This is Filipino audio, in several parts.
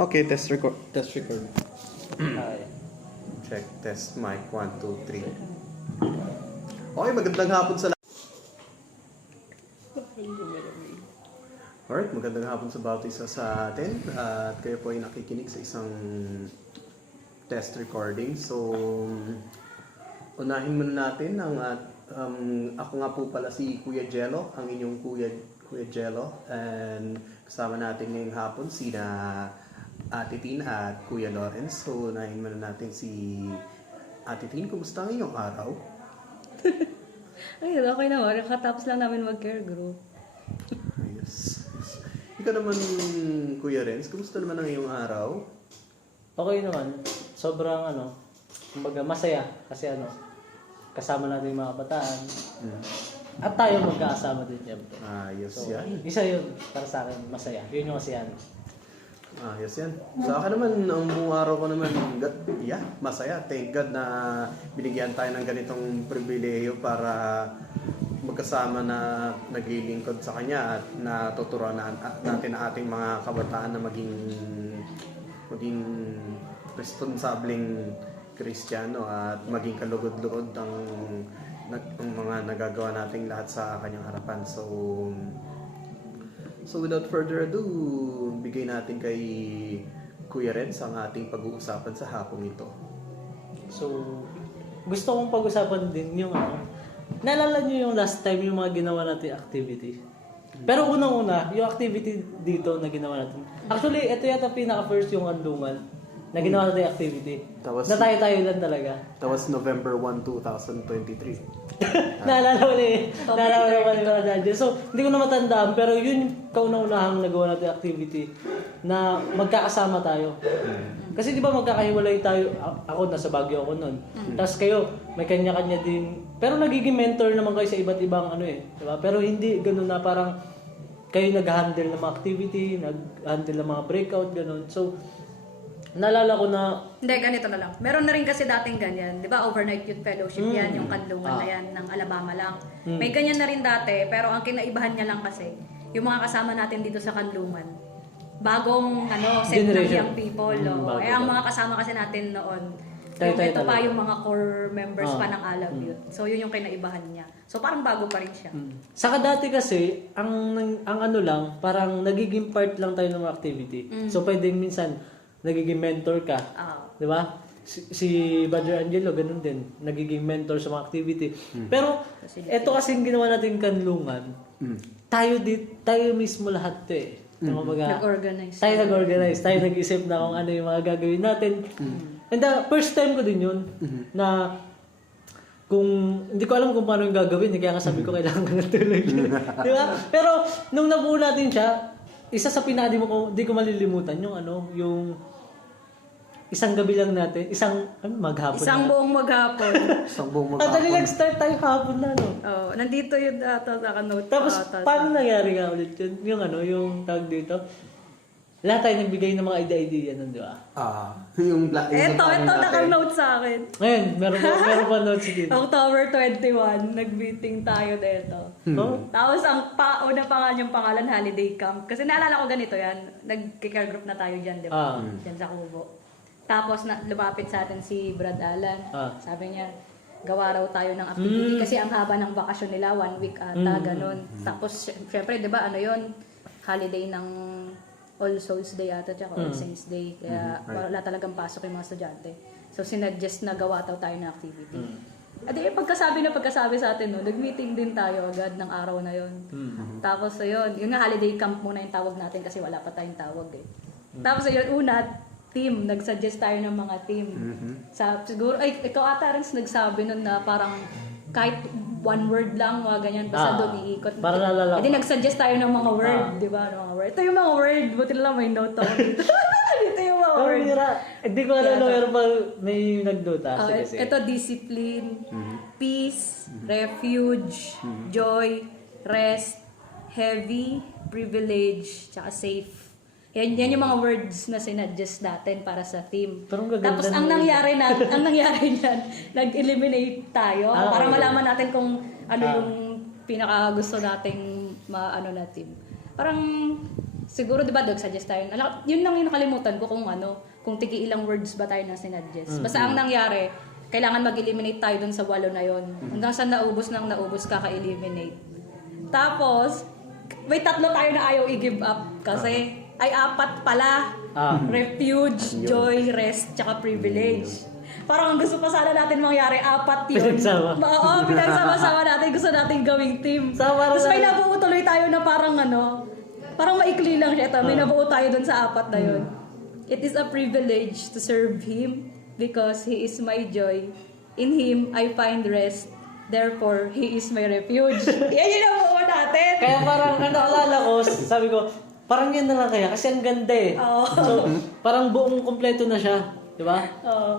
Okay, test record. Ay. Check, test mic, 1, 2, 3. Okay, magandang hapon sa lahat. Alright, magandang hapon sa bawat isa sa atin. At kayo po ay nakikinig sa isang test recording. So, unahin muna natin ang ako nga po pala si Kuya Jello, ang inyong Kuya Jello. And kasama natin ngayong hapon sina Ate Tin at Kuya Lawrence. So, unahin muna natin si Ate Tin. Kumusta ang inyong araw? Ay, okay naman. Katapos lang namin mag-care group. Ayos. Ikaw naman, Kuya Renz, kumusta naman ang iyong araw? Okay naman. Sobrang kumbaga masaya kasi kasama natin yung mga kabataan. At tayo magkakasama din siyempre. Ayos So, yan. isa yun para sa akin, masaya. Yun yung kasiyahan. Ayos yan. Sa akin naman, ang buong araw ko naman, masaya. Thank God na binigyan tayo ng ganitong pribileyo para magkasama na naglilingkod sa Kanya at natuturuan natin ang ating mga kabataan na maging responsableng Kristiyano at maging kalugod-lugod ang mga nagagawa nating lahat sa Kanyang harapan. So without further ado, bigay natin kay Kuya Renz ang ating pag-uusapan sa hapong ito. So, gusto kong pag-usapan din yung naalala nyo yung last time yung mga ginawa natin activity? Pero unang-una, yung activity dito na ginawa natin. Actually, ito yata pinaka-first yung andungan na ginawa natin activity. Tapos- Na tayo-tayo lang talaga. That was November 1, 2023. Naalala ko na yung dyan. So, hindi ko na matandaan, pero yun yung kauna-unahang nagawa natin activity na magkakasama tayo. Kasi di ba magkakahiwalay tayo, ako nasa Baguio ako nun. Tapos kayo, may kanya-kanya din. Pero nagiging mentor naman kayo sa iba't ibang diba? Pero hindi ganun na parang kayo nag-handle ng mga activity, nag-handle ng mga breakout, ganun. So, naalala ko na Hindi, ganito na lang. Meron na rin kasi dating ganyan. Di ba, overnight youth fellowship yan, yung kanlungan na yan ng Alabama lang. May ganyan na rin dati, pero ang kinaibahan niya lang kasi, yung mga kasama natin dito sa kanlungan, bagong set ng Generation. young people. Bago ang ba? mga kasama kasi natin noon, Tayo-tayo ito pa talaga. yung mga core members pa ng Alab Youth. So, yun yung kinaibahan niya. So, parang bago pa rin siya. saka dati kasi, ang lang, parang nagiging part lang tayo ng mga activity. So, pwedeng minsan, nagiging mentor ka. Di ba? Si Badger Angelo, ganun din. Nagiging mentor sa mga activity. Pero, eto kasing ginawa natin kanlungan, tayo mismo lahat to eh. Nag-organize. Tayo nag-organize. Tayo nag-isip na kung ano yung mga gagawin natin. And first time ko din yun na hindi ko alam kung paano yung gagawin. Kaya nga sabi ko kailangan ko ng tulong. Di ba? Pero nung nabuo natin siya, isa sa pinaka di ko malilimutan yung isang gabi lang natin, maghapon Isang na. buong maghapon. Isang buong Actually, maghapon. nag-start tayo hapon na, Nandito yun ata sa note. Tapos, paano nangyari nga ulit yun? Yung tawag dito? Lahat tayo nagbigay ng mga idea nun, di ba? Ito, naka-note sa akin. Ngayon, meron pa notes dito. October 21, nag-meeting tayo dito. Oh? Tapos una pa nga yung pangalan, holiday camp. Kasi naalala ko ganito yan, nag-care group na tayo dyan, di ba? Dyan sa Kubo. Tapos lumapit sa atin si Brad Alan. Sabi niya, gawa raw tayo ng activity kasi ang haba ng bakasyon nila, 1 week ata, ganun. Tapos, syempre, di ba, yun, holiday ng All Souls Day ata, tsaka All Saints Day. Kaya wala talagang pasok yung mga estudyante. So, sinuggest na gawa tayo ng activity. At pagkasabi sa atin, nag-meeting din tayo agad ng araw na yun. Tapos, yun nga, holiday camp muna yung tawag natin kasi wala pa tayong tawag eh. Tapos, team, nag-suggest tayo ng mga team. Siguro, ikaw ata rin nagsabi nun na parang kahit one word lang, mga ganyan, basta doon iikot. Para nalala ko. Hindi, nag-suggest tayo ng mga word, di ba? Mga word. Ito yung mga word, buti lang may note ako dito. Ito yung mga word. Hindi ko alam pero may nagduta. Sige. Ito, discipline, peace, refuge, joy, rest, heavy, privilege, tsaka safe. Yan yung mga words na sinuggest natin para sa team. Tapos ang nangyari niyan, nag-eliminate tayo para malaman natin kung ano yung pinaka gusto nating na team. Parang, siguro di ba, suggest tayo. Yun lang yung nakalimutan ko kung tigi ilang words ba tayo na sinuggest. Basta ang nangyari, kailangan mag-eliminate tayo dun sa 8 na yon. Hanggang sa naubos kaka-eliminate. Tapos, may 3 tayo na ayaw i-give up kasi ay 4 pala. Refuge, joy, rest, tsaka privilege. Parang ang gusto pa sana natin mangyari, 4 yun. Pinagsama. Oo, pinagsama-sama natin. Gusto natin gawing team. Tapos may nabuo tuloy tayo na parang parang maikli lang siya. May nabuo tayo dun sa 4 na yun. It is a privilege to serve Him because He is my joy. In Him, I find rest. Therefore, He is my refuge. Yan yung nabuo natin. Kaya parang naalala ko, sabi ko, parang yan na lang kaya kasi ang ganda eh. So, parang buong kompleto na siya. Di ba?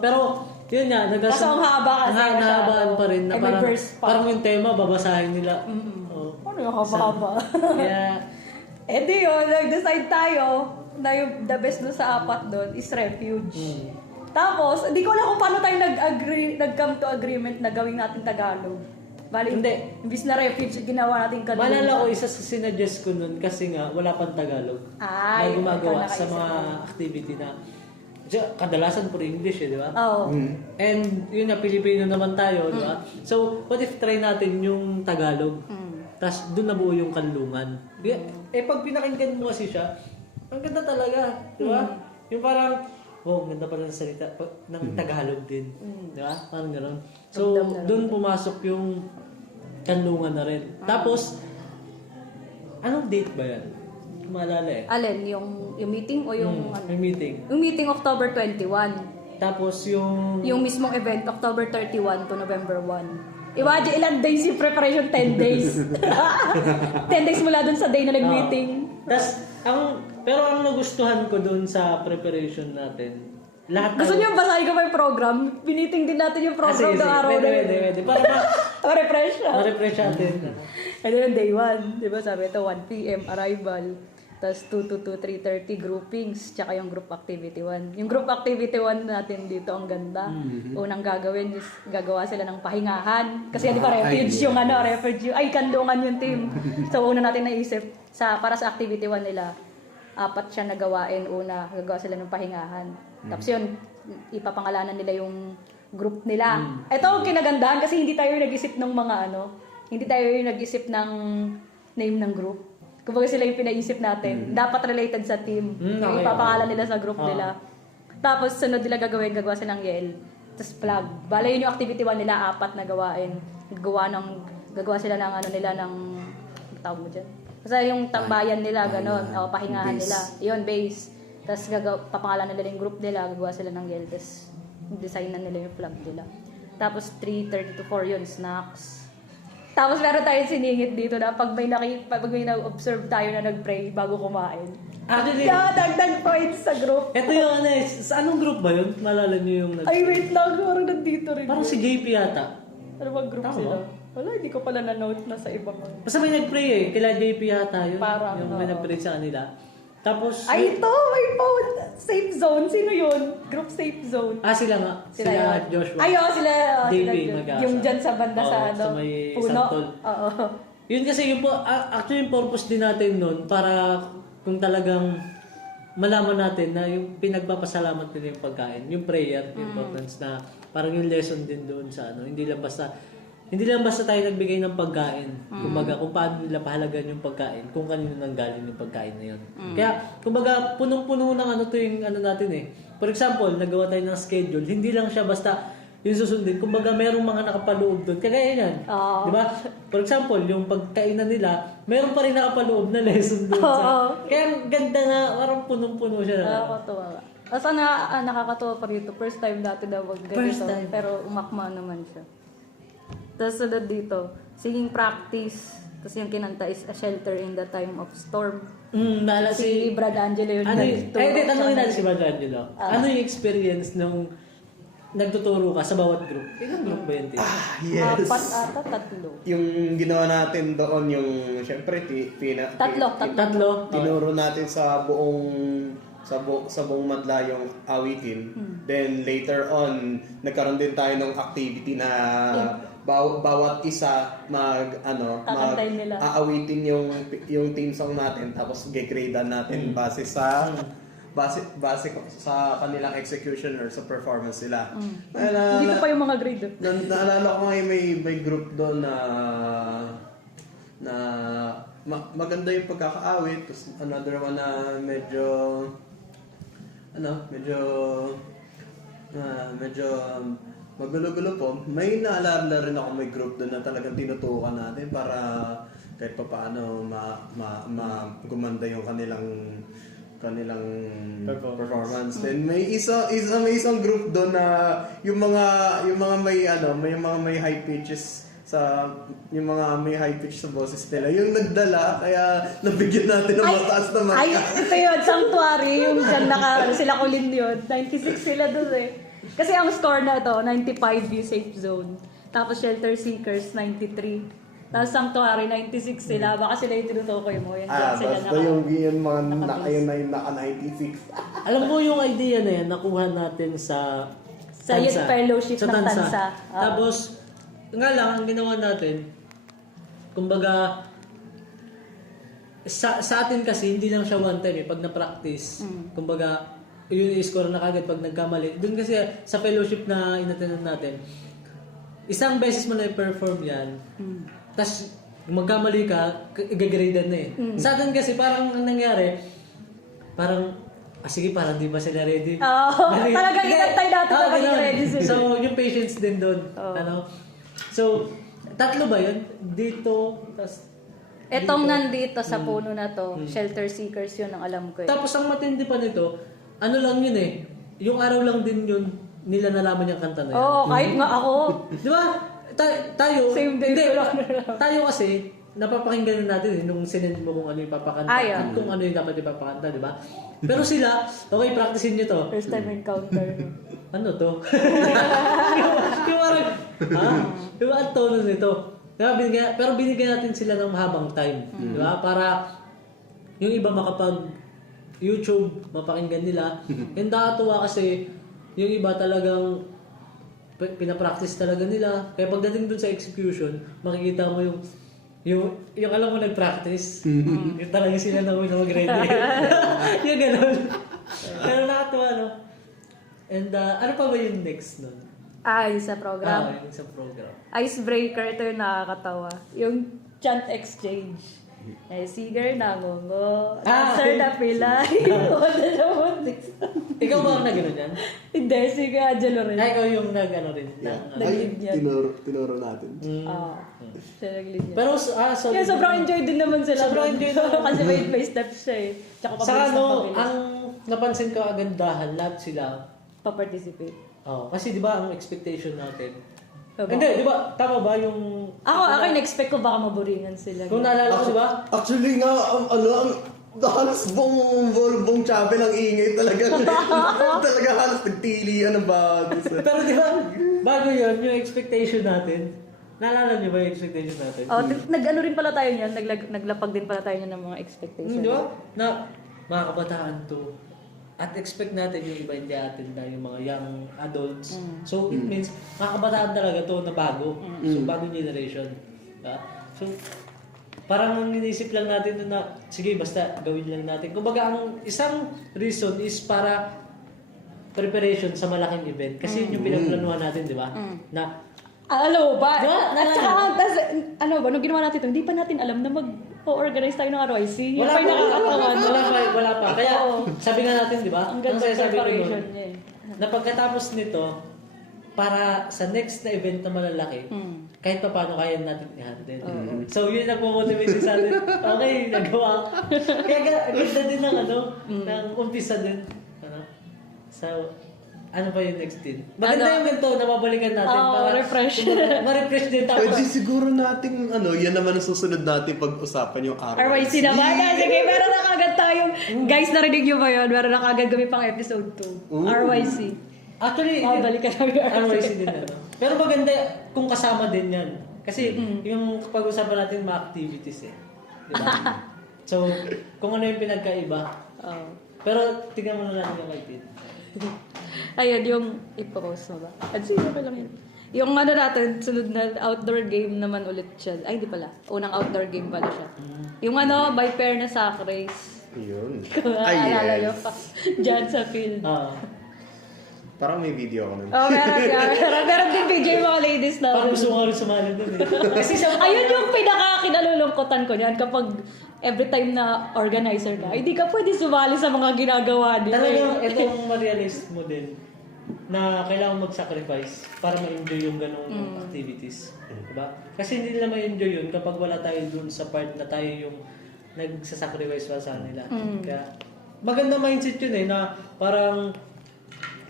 Pero, yun nga, Kaso ang haba kasi. nahabaan pa rin na may parang, verse pa. parang yung tema, babasahin nila. Ano yung haba-haba? Kaya, Di yun, nag-decide tayo na yung the best doon sa 4 doon is refuge. Tapos, hindi ko alam kung paano tayo nag-come to agreement na gawin natin Tagalog. Bali, Hindi. Imbis na refuge, ginawa natin Tagalog. malala ko, isa sa sinuggest ko nun kasi nga, wala pang Tagalog. Na gumagawa sa mga activity na, kadalasan puro English eh, di ba? Oo. And yun nga, Pilipino naman tayo, di ba? So, what if try natin yung Tagalog? Tapos doon nabuo yung kanlungan. Pag pinakinggan mo kasi siya, ang ganda talaga, di ba? Yung parang, ang ganda pala ng salita ng Tagalog din. Di ba? Parang gano'n. So, doon pumasok yung kanlungan na rin. Tapos, anong date ba yan? Maalala eh. Alin? Yung meeting o yung Yung meeting. Yung meeting October 21. Tapos yung... Yung mismong event, October 31 to November 1. Imagine ilang days yung preparation? 10 days. 10 days mula dun sa day na nag-meeting. Pero ang nagustuhan ko dun sa preparation natin, lahat Gusto niyo basahin ko pa yung program? Biniting din natin yung program ng araw na yun. Pwede. Para Ma-refresh siya. ma-refresh natin. Ano yun, day 1. Di ba sabi ito, 1 p.m. arrival. Tapos 2 to 3:30 groupings. Tsaka yung group activity 1. Yung group activity 1 natin dito, ang ganda. Unang gagawin is gagawa sila ng pahingahan. Kasi di ba refuge yung refuge. Ay, kandungan yung team. So una natin naisip, para sa activity 1 nila, 4 siya na gawain. Una, gagawa sila ng pahingahan. Tapos yun, ipapangalanan nila yung group nila. Ito ang kinagandahan kasi hindi tayo nag-isip ng mga hindi tayo nag-isip ng name ng group. Kumbaga sila yung pinaisip natin. Dapat related sa team. Yung ipapangalan nila sa group nila. Tapos sunod nila gagawa sila ng YL. Tapos plug. Bala yun yung activity 1 nila, 4 na gawain. Gagawa sila ng ng tawag mo dyan. Kasi yung tambayan nila, gano'n. Pahingahan nila. Yun, base. Tapos papangalanan nila yung group nila, gagawa sila ng YL. Tapos design na nila yung flag nila. Tapos 3:30 to 4 yun, snacks. Tapos meron tayong siningit dito na pag may na-observe tayo na nag-pray bago kumain. Actually, dagdag points sa group. ito yung sa anong group ba yun? Malala niyo yung Ay, wait lang. Parang nandito rin. Parang si JP yata. Ano bang group Tama sila? ba? Wala, hindi ko pala na-note na sa ibang. Basta may nag-pray eh. Kila JP yata yun. Parang, yung may nag-pray sa kanila. Tapos... Ay, ito! May phone! Safe zone. Sino yun? Group safe zone. sila nga. Sila yun. Joshua. Ay, sila. JP, Sila mag-asa. yung dyan sa banda sa sa may puno. santol. Oo. Yun kasi yung actually yung purpose din natin nun para kung talagang malaman natin na yung pinagpapasalamat nila yung pagkain, yung prayer, yung importance na parang yung lesson din doon sa hindi lang basta tayo nagbigay ng pagkain. Kumbaga, kung paano nila pahalagan yung pagkain, kung kanino nanggaling yung pagkain na yun. Kaya, kumbaga, punong-puno ng yung natin eh. For example, nagawa tayo ng schedule, hindi lang siya basta yung susundin. Kumbaga, merong mga nakapaloob doon. Kagaya yan. Di ba? For example, yung pagkainan nila, meron pa rin nakapaloob na lesson doon. Kaya, ang ganda nga, parang punong-puno siya. Nakakatuwa. Asa nakakatuwa pa rito. First time dati daw ganito. First time. Pero umakma naman siya. Tapos sunod dito, singing practice. Tapos yung kinanta is A Shelter in the Time of Storm. Nala Si Brad Angelo yung tanongin natin si Brad Angelo. Ano yung experience nung nagtuturo ka sa bawat group? Ilang group ba yun? Yes. 4 ata, 3. Yung ginawa natin doon, yung syempre, Tatlo. tinuro natin sa buong madla yung awitin. Then later on, nagkaroon din tayo ng activity na bawat isa Kakantayin nila. aawitin yung team song natin tapos gigradean natin base sa kanilang execution or sa performance nila. Dito pa yung mga grade. Naalala ko ngayon may group doon na maganda yung pagkakaawit, tapos another one na medyo magulo-gulo po. May naalala rin ako may group doon na talagang tinutukan natin para kahit pa paano gumanda yung kanilang performance. Then may isang group doon na yung mga may high pitches yung mga may high pitch sa boses nila, yung nagdala, kaya nabigyan natin ng mataas na marka. Ay, ito yun, Sanctuary, yung dyan sila Colin yun. 96 sila doon eh. Kasi ang score na to, 95 yung safe zone. Tapos Shelter Seekers, 93. Tapos Sanctuary, 96 sila. Baka sila yung tinutukoy mo. Yan dyan sila Basta yung naka-96. Alam mo yung idea na yan, nakuha natin sa Youth Tansa. Fellowship ng Tansa. Tapos, nga lang, ang ginawa natin, kumbaga, sa atin kasi, hindi lang siya one time eh. Pag na-practice, kumbaga, yun i-score na kagad pag nagkamali. Doon kasi sa fellowship na inatenan natin, isang beses mo na i-perform yan, tapos magkamali ka, i-gradean na eh. Sa atin kasi, parang ang nangyari, parang, sige, parang di ba sila ready? Talagang inantay natin na maging ready sila. So, yung patience din doon. So, tatlo ba yun? Dito, tas Etong nandito sa puno na to, Shelter Seekers yun ang alam ko eh. tapos ang matindi pa nito, ano lang yun eh, yung araw lang din yun, nila nalaman yung kanta na yun. Oo, kahit nga ako. Di ba? Tayo, Same day hindi, ko lang. tayo kasi, napapakinggan na natin eh, nung sinend mo kung ano yung papakanta, at kung ano yung dapat ipapakanta, di ba? Pero sila, okay, practicein nyo to. First time encounter. Ano to? yung parang, yung ang tono nito. Pero binigyan natin sila ng mahabang time. Di ba? Para yung iba makapag YouTube, mapakinggan nila. And nakatuwa kasi yung iba talagang pinapractice talaga nila. Kaya pagdating dun sa execution, makikita mo yung alam mo nag-practice. Yung talaga sila na mag-ready. Yung ganun. Pero nakatuwa, no? And ano pa ba yung next nun? Sa program. Yung sa program. Icebreaker, ito yung nakakatawa. Yung chant exchange. Siger na ngongo. Answer na pilay. Ikaw ba ang nag-ano dyan? Hindi, sige, Angelo rin. Ikaw yung nag-ano rin. Nag-lead niya. Tinuro natin. Siya nag-lead niya. Pero, Yeah, sobrang enjoy din naman sila. Sobrang enjoy din. Kasi may steps siya eh. Tsaka sa pabilis ano, ng pabilis. ang napansin ko agandahan, lahat sila. Pa-participate. Kasi di ba ang expectation natin? Diba? Hindi, di ba? Tama ba yung... Ako in-expect ko baka maboringan sila. Kung naalala ko, di ba? Actually nga, halos buong chabe ng ingay talaga. Talaga halos nagtilian na ba? Pero di ba, bago yun, yung expectation natin, naalala niyo ba yung expectation natin? Nag-ano rin pala tayo niyan, naglapag din pala tayo niyan ng mga expectations. Di ba? Na mga kabataan to. At expect natin yung iba hindi atin na yung mga young adults. So it means mga kabataan talaga to na bago. So bagong generation. Diba? So parang ang inisip lang natin na sige basta gawin lang natin. Kumbaga ang isang reason is para preparation sa malaking event. Kasi yun yung pinagplanuhan natin, di ba? Na alam mo ba? Diba? At saka, ano ba, nung ginawa natin ito, hindi pa natin alam na mag-organize tayo ng RYC. Yun wala pa yung nakakatawa. wala pa. Kaya sabi nga natin, di ba? Ang ganda ng sabi ko preparation nun, niya eh. na pagkatapos nito, para sa next na event na malalaki, kahit pa paano kaya natin i-handle. So yun ang nagmo-motivate sa atin. Okay, nagawa. Kaya ganda din ng ng umpisa din. So, ano pa yung next din? Maganda yung ganito na babalikan natin. para refresh. Ma-refresh din tayo. Pwede siguro nating, yan naman ang susunod natin pag-usapan yung RYC naman. Sige, meron na kagad tayong, guys, narinig nyo ba yun? Meron na kagad kami pang episode 2. RYC. Actually, Balikan namin RYC din Pero maganda kung kasama din yan. Kasi yung pag-usapan natin mga activities eh. Diba? So, kung ano yung pinagkaiba. Pero tingnan mo na natin yung kay Tin. Ayun, yung ipopost mo ba? At sige, okay lang yun. Yung ano natin, sunod na outdoor game naman ulit siya. Ay, di pala. Unang outdoor game pala siya. Yung ano, by pair na sack race. Yun. Kung naalala nyo pa. Diyan sa field. Parang may video ako nun. Oh, meron din video yung mga ladies na. Parang gusto ko rin sumali dun eh. Kasi sa Ayun yung pinaka-kinalulungkutan ko niyan kapag every time na organizer ka, hindi ka pwede sumali sa mga ginagawa nila. talagang itong ma-realize mo din na kailangan mag-sacrifice para ma-enjoy yung ganong activities. Diba? Kasi hindi nila ma-enjoy yun kapag wala tayo dun sa part na tayo yung nagsasacrifice pa sa nila. Kaya maganda mindset yun eh na parang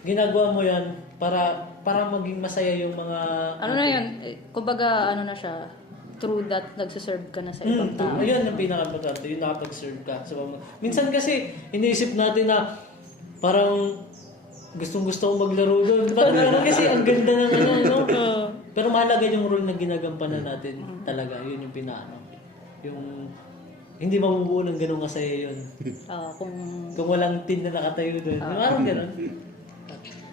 ginagawa mo yan para maging masaya yung mga Ano na yun? Kumbaga, ano na siya, through that, nagsiserve ka na sa ibang tao. Ayun ang pinaka-importante, yung nakapag-serve ka. Minsan kasi, iniisip natin na parang gustong-gusto kong maglaro doon. Parang kasi ang ganda ng ano, no? Pero mahalaga yung role na ginagampanan natin talaga. Yun yung pinaano. Yung hindi mabubuo ng ganung kasaya yun. Kung walang team na nakatayo doon. Parang ganun.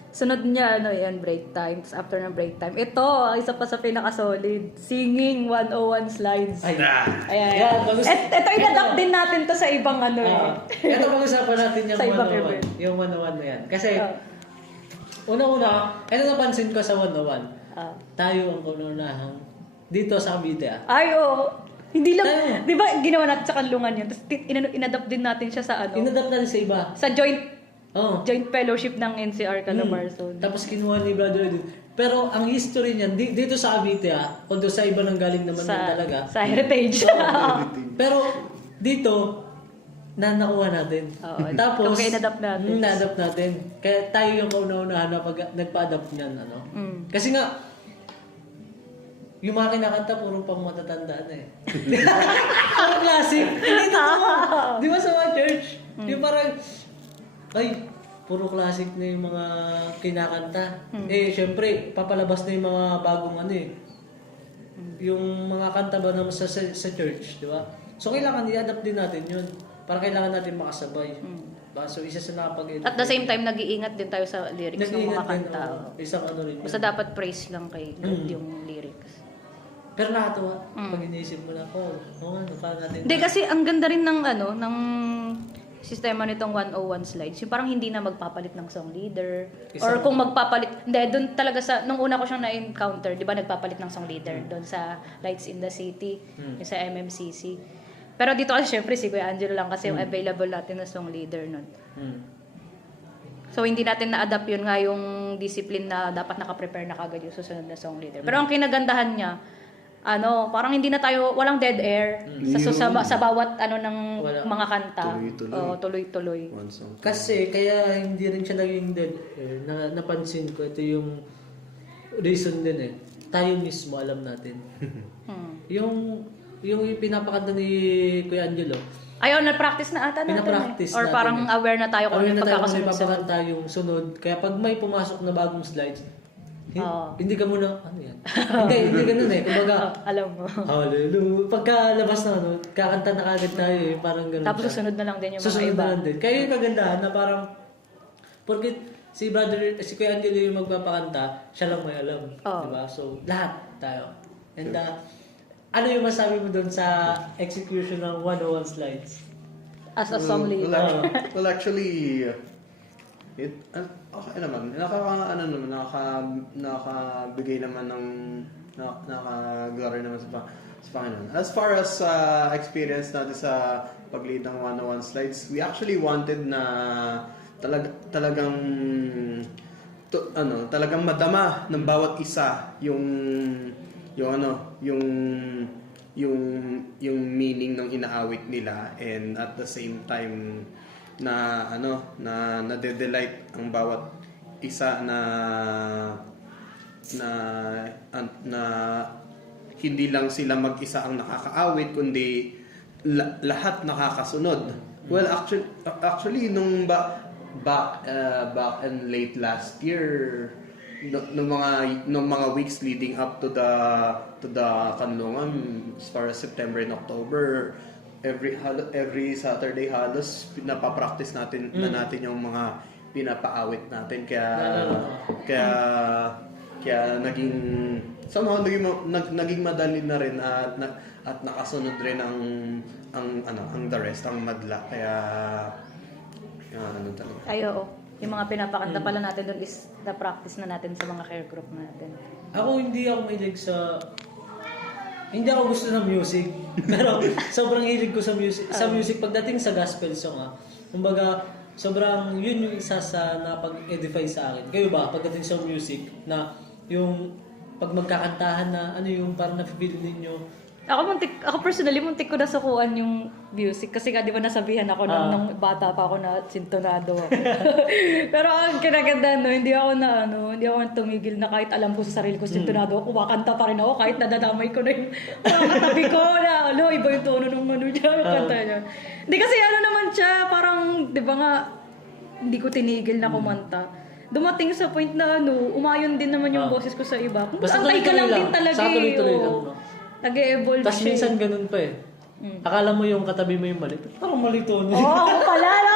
Sunod niya, ano yan, break time. Tapos after ng break time, ito, isa pa sa pinaka-solid. Singing 101 slides. Ay, Ayan. yeah, Ito, inadapt din natin to sa ibang ano eh. Ito pag-usapan natin yung Sa ibang 101. event. Yung 101 na yan. Kasi, una-una, ito napansin ko sa 101. Tayo ang kaunahang dito sa Cavite. Ay, oo. Hindi lang, Tayo. di ba ginawa natin sa kanlungan yun? Tapos inadapt din natin siya sa ano? Inadapt natin sa iba. Sa Oh. joint fellowship ng NCR Calabarzon. Tapos kinuha ni Brother Edwin. Pero ang history niyan, dito sa Cavite although sa iba nang galing naman yan talaga. Sa heritage. Pero dito, nakuha natin. Oo. Tapos, Kung inadapt natin. na-adapt natin. Kaya tayo yung kauna-unahan na pag nagpa-adapt niyan. Ano? Kasi nga, yung mga kinakanta, puro pang matatandaan eh. Puro classic. Hindi totoo. Di ba sa mga church? Yung parang, ay, puro classic na yung mga kinakanta. Eh, syempre, papalabas na yung mga bagong ano eh. Yung mga kanta ba naman sa church, di ba? So, kailangan i-adapt din natin yun. Para kailangan natin makasabay. So, isa sa nakapag-edit. At the same time, nag-iingat din tayo sa lyrics ng mga kanta. Isang ano rin. Basta dapat praise lang kay God yung lyrics. Pero nakatawa. Pag iniisip mo na, paano natin. Hindi, kasi ang ganda rin ng ano, ng sistema nitong 101 slides. Yung parang hindi na magpapalit ng song leader. Or kung magpapalit, hindi, doon talaga sa, nung una ko siyang na-encounter, di ba nagpapalit ng song leader doon sa Lights in the City, yung sa MMCC. Pero dito kasi syempre si Kuya Angelo lang kasi yung available natin na song leader nun. So hindi natin na-adapt yun nga yung discipline na dapat nakaprepare na kagad yung susunod na song leader. Pero ang kinagandahan niya, ano, parang hindi na tayo, walang dead air sa bawat ano ng mga kanta. Tuloy-tuloy. Oo, tuloy-tuloy. One song. Kasi, kaya hindi rin siya naging dead air. Napansin ko, ito yung reason din eh. Tayo mismo alam natin. Yung pinapakanta ni Kuya Angelo, Ayaw, na-practice na ata natin pinapractice Or natin parang aware na tayo kung aware ano na tayo kung may pagkakasunod-sunod. papakanta yung sunod. Kaya pag may pumasok na bagong slides, hindi ka muna, ano yan? hindi ganun eh. Kumbaga, Alam mo. hallelujah. Pagkalabas na ano, kakanta na kagad tayo eh. Parang ganun. Tapos siya. susunod na lang din yung mga Susunod iba. na lang din. Kaya yung kagandahan na parang, porque si Kuya Angelo yung magpapakanta, siya lang may alam. Oo. Diba? So, lahat tayo. And ano yung masabi mo doon sa execution ng 101 slides? As a song leader. Well, actually, okay naman. Nakabigay naman ng nakaka-glory naman sa Panginoon. As far as experience natin sa pag-lead ng 101 slides, we actually wanted na talagang madama ng bawat isa yung meaning ng inaawit nila, and at the same time na nade-delight ang bawat isa na hindi lang sila mag-isa ang nakakaawit kundi lahat nakakasunod. Well, actually nung back and late last year, nung mga weeks leading up to the kanlungan, as far as September and October, every Saturday halos pinapapractice natin yung mga pinapaawit natin, kaya Kaya naging madali na rin at nakasunod rin ang the rest, ang madla. Kaya ano talaga. Ay, oo. Yung mga pinapakanta pala natin doon is na-practice na natin sa mga care group natin. Ako hindi ako mahilig hindi ako gusto ng music. Pero sobrang hilig ko sa music. Sa music pagdating sa gospel song kumbaga sobrang yun yung isa sa napag-edify sa akin. Kayo ba pagdating sa music na yung pag magkakantahan na ano yung parang na-feel ninyo? Ako personally, muntik ko na sukuan yung music. Kasi di ba nasabihan ako nung bata pa ako na sintonado ako. Pero ang kinaganda, hindi ako tumigil na kahit alam ko sa sarili ko sintonado ako, kumakanta pa rin ako kahit nadadamay ko na yung mga katabi ko na, iba yung tono ng niya, yung kanta niya. Hindi kasi naman siya, parang, di ba nga, hindi ko tinigil na kumanta. Dumating sa point na umayon din naman yung boses ko sa iba. Basta Antay ka lang din talaga Sa tuloy-tuloy lang, no? Nag-e-evolve Tapos siya. minsan ganun pa eh. Akala mo yung katabi mo yung mali. Parang mali to. Oo, ako pala, no?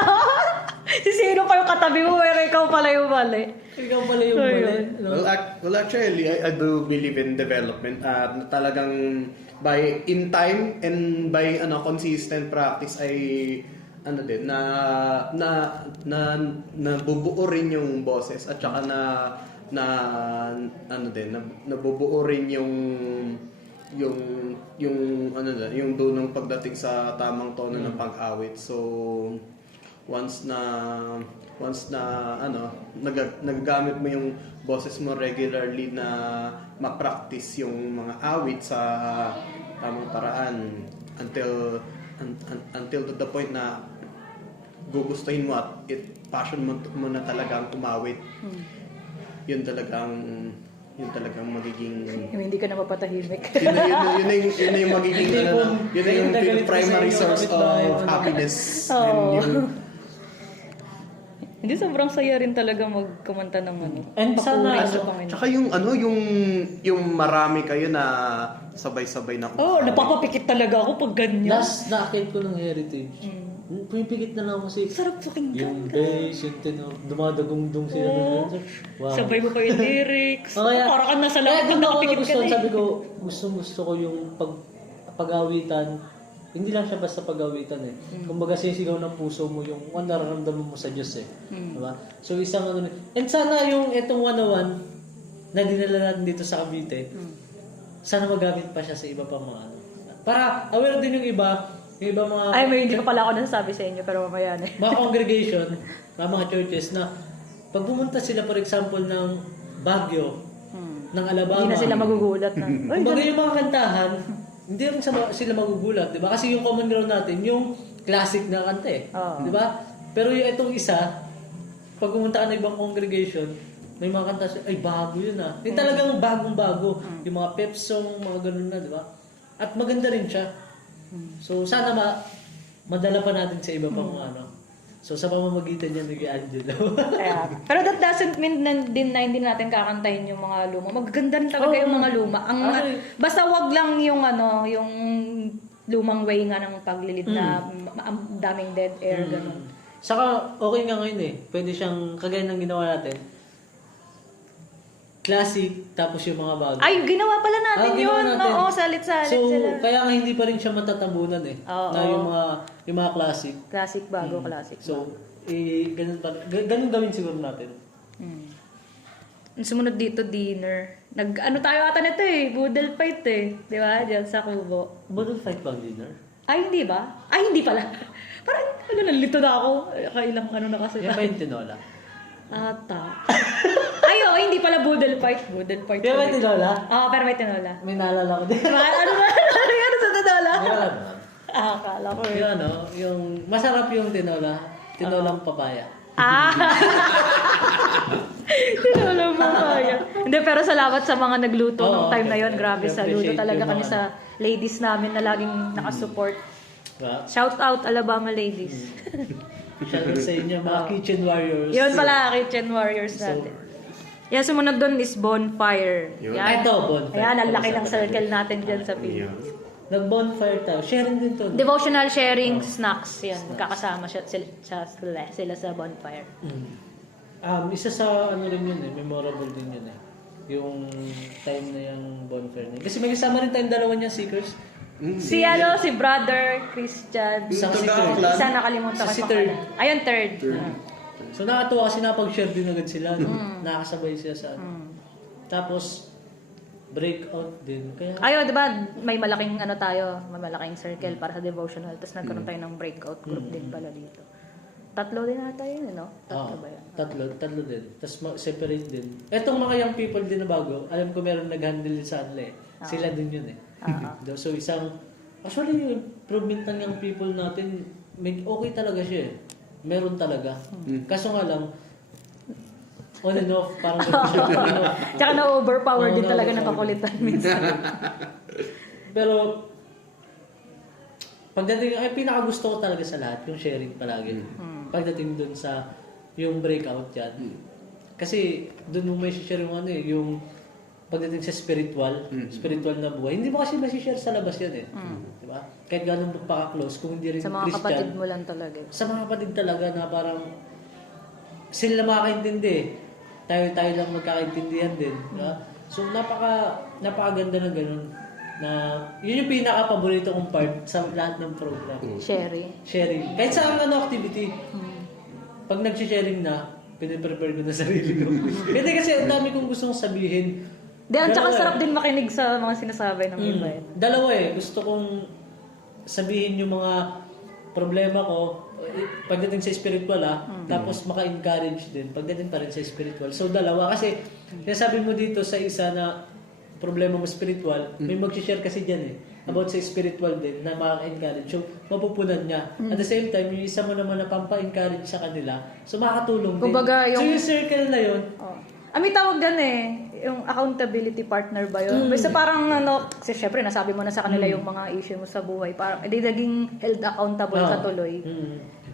Sino pa yung katabi mo, pero ikaw pala yung mali. Ikaw pala yung mali. No? Well, actually, I do believe in development. Na talagang in time and by consistent practice ay nabubuo rin yung boses at saka nabubuo rin yung dunong pagdating sa tamang tono ng pag-awit. So once na nagagamit mo yung boses mo regularly na ma-practice yung mga awit sa tamang paraan until to the point na gugustuhin mo at passion mo na talagang umawit. Yun talagang magiging Yung hindi ka na mapatahimik. yun na yung magiging yun na yung primary source of happiness. Hindi, sobrang saya rin talaga magkumanta ng And sana, Tsaka yung marami kayo na sabay-sabay na napapapikit talaga ako pag ganyan. last na akit ko ng heritage. Pumipikit na lang ako kasi Sarap pakinggan. yung bass, yung tenor, dumadagong-dung sila. Wow. Sabay mo pa yung lyrics. Kaya, Parang ka nasa kaya lahat doon pag ako nakapikit ka nagustuhan, na eh. sabi ko, gusto ko yung pag-awitan. Hindi lang siya basta pag-awitan eh. Kumbaga sisigaw ng puso mo yung nararamdaman mo sa Diyos eh. Diba? So isang and sana yung itong 101 na dinala natin dito sa Cavite, sana magamit pa siya sa iba pang mga para aware din yung iba mga Ay, hindi pa pala ako nasasabi sa inyo, pero mamaya na. mga congregation, mga churches na pag pumunta sila for example ng Baguio, ng Alabama. Hindi na sila magugulat na. Kumbaga yung mga kantahan, hindi rin sila magugulat, 'di ba? Kasi yung common ground natin, yung classic na kanta eh. 'Di ba? Pero yung itong isa, pag pumunta ka ng ibang congregation, may mga kanta ay bago yun ah. Yung talagang bagong-bago, yung mga pep song, mga ganun na, 'di ba? At maganda rin siya. So sana madala pa natin sa iba pang So sa pamamagitan niya ni Angelo. Pero that doesn't mean na hindi natin kakantahin yung mga luma. Magaganda rin talaga yung mga luma. Basta wag lang yung yung lumang way nga ng paglilid na daming dead air ganun. Saka okay nga ngayon eh. Pwede siyang kagaya ng ginawa natin. Classic, tapos yung mga bago. Ay, ginawa pala natin yun. Oo, salit-salit sila. Kaya nga hindi pa rin siya matatabunan eh. Oo. Na yung mga classic. Classic bago, classic. So, ganun gawin siguro natin. Sumunod dito, dinner. Tayo ata nito eh, boodle fight eh. Di ba? Diyan sa Kubo. Bottle fight bang dinner? Ay, hindi ba? Ay, hindi pala. Parang, nalito na ako. Kailang na kasi. Yan ba yung tinola? Ata. Ay, hindi pala boodle fight. Boodle fight. Yan ba yung tinola? Oo, pero may tinola. May naalala ko din. Ano ba? Ano sa tinola? Yan. Akala ko eh. Yung masarap yung tinola. Tinolang papaya. Tinolang papaya. Hindi, pero salamat sa mga nagluto nung time na yon. Grabe, saludo talaga kami sa ladies namin na laging nakasupport. Shout out Alabama ladies. Shout out sa inyo, mga kitchen warriors. Yun pala, kitchen warriors natin. Yan, sumunod doon is bonfire. Yan. Ito, bonfire. Ayan, ang laki ng circle natin dyan sa Philippines. Nag-bonfire tayo. Sharing din to. Devotional sharing snacks. Yan, kakasama sila sa bonfire. Isa sa rin yun eh, memorable din yun eh. yung time na yung bonfire na yun. Kasi may kasama rin tayong dalawa niya seekers. Si Brother Christian. Isang si Taga third. Aklan. Isa nakalimutan ko Si yung third. pangalan. Ayun, third. So nakatuwa kasi napag-share din agad sila. No? Nakasabay sila sa Tapos, breakout din. Kaya, Ayun, di ba, may malaking may malaking circle para sa devotional. Tapos nagkaroon tayo ng breakout group din pala dito. 3 din ata yun, no? 3 ba yan? tatlo din. Tapos separate din. Etong mga young people din na bago, alam ko meron nag-handle din sa kanila eh. Sila din yun eh. So actually yung improvement ng young people natin, okay talaga siya eh. Meron talaga. Kaso nga lang, on and off, parang on and off. Tsaka na-overpower din talaga ng na-overpower. kakulitan minsan. Pero, pagdating, ay pinakagusto ko talaga sa lahat, yung sharing palagi. Pagdating dun sa, yung breakout yan. Kasi, dun mo may share yung yung pagdating sa spiritual na buhay. Hindi mo kasi masishare sa labas yan eh. Diba? Kahit gano'n mo pa-close, kung hindi rin Sa mga Christian. kapatid mo lang talaga. Sa mga kapatid talaga na parang, sila makakaintindi. Tayo lang magkakaintindihan din. Diba? So, napakaganda ng ganun. Na, yun yung pinaka-paborito kong part sa lahat ng program. Sharing. Kahit sa activity. Pag nag-sharing na, piniprepare ko na sarili ko. Hindi kasi ang dami kong gustong sabihin. At saka sarap din makinig sa mga sinasabi ng iba. Dalawa eh. Gusto kong sabihin yung mga problema ko pagdating sa spiritual tapos maka-encourage din pagdating pa rin sa spiritual. So dalawa kasi nasabi mo dito sa isa na problema mo spiritual, may mag-share kasi dyan eh about sa spiritual din na maka-encourage. So mapupunan niya. At the same time, yung isa mo naman na pampa-encourage sa kanila, so makakatulong din. Kumbaga, So yung circle na yun, may tawag gan eh. Yung accountability partner ba yun? Basta parang kasi syempre nasabi mo na sa kanila yung mga issue mo sa buhay. Parang hindi naging held accountable ka tuloy.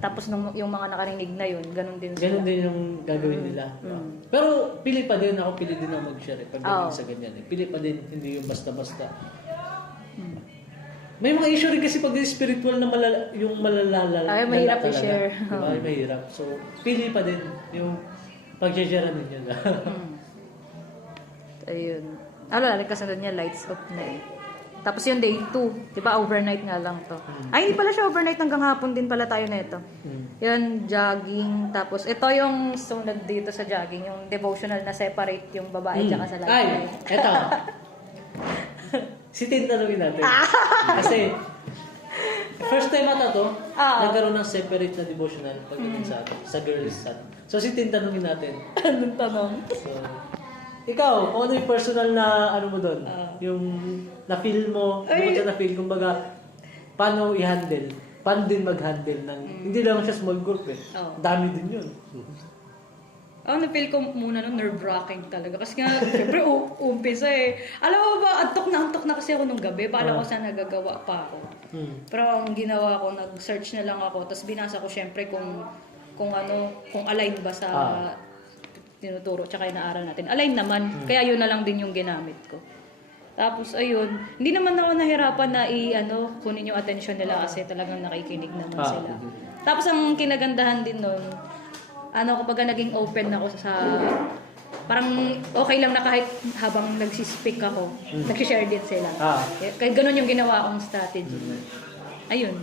Tapos yung mga nakarinig na yun, ganun din sila. ganun din yung gagawin nila. Pero pili pa din ako mag-share pagdating sa ganyan. Pili pa din, hindi yung basta-basta. May mga issue rin kasi pag spiritual na yung malalala. Ay, mahirap i-share. Diba? Ay, mahirap. So, pili pa din yung pag-share ninyo na. Ayun. Rin kasunod niya, lights off na eh. Tapos yung day 2, di ba overnight nga lang to. Ay, hindi pala siya overnight, hanggang hapon din pala tayo nito. Yun, jogging. Tapos ito yung sunod dito sa jogging, yung devotional na separate yung babae tsaka sa lalaki. Ay, eto. Si Tin tanungin natin. Kasi, first time ata to, nagkaroon ng separate na devotional pagdating sa girls sa. So si Tin tanungin natin. Anong tanong? So, ikaw, kung ano yung personal na ano mo doon? Yung na-feel mo, na-feel, kumbaga, paano i-handle? Paano din mag-handle ng, hindi lang siya small group eh. Dami din yun. Na-feel ko muna nerve-wracking talaga. Kasi nga, syempre, umpisa eh. Alam mo ba, antok na kasi ako nung gabi. Bala ko sana nagagawa pa ako. Pero ang ginawa ko, nag-search na lang ako. Tapos binasa ko syempre kung align ba sa tinuturo tsaka inaaral natin. Align naman. Kaya yun na lang din yung ginamit ko. Tapos ayun, hindi naman ako nahirapan na kunin yung attention nila kasi talagang nakikinig naman sila. Tapos ang kinagandahan din nun, kapag naging open ako sa parang okay lang na kahit habang nagsispeak ako, nag-share din sila. Kaya ganun yung ginawa kong strategy. Ayun.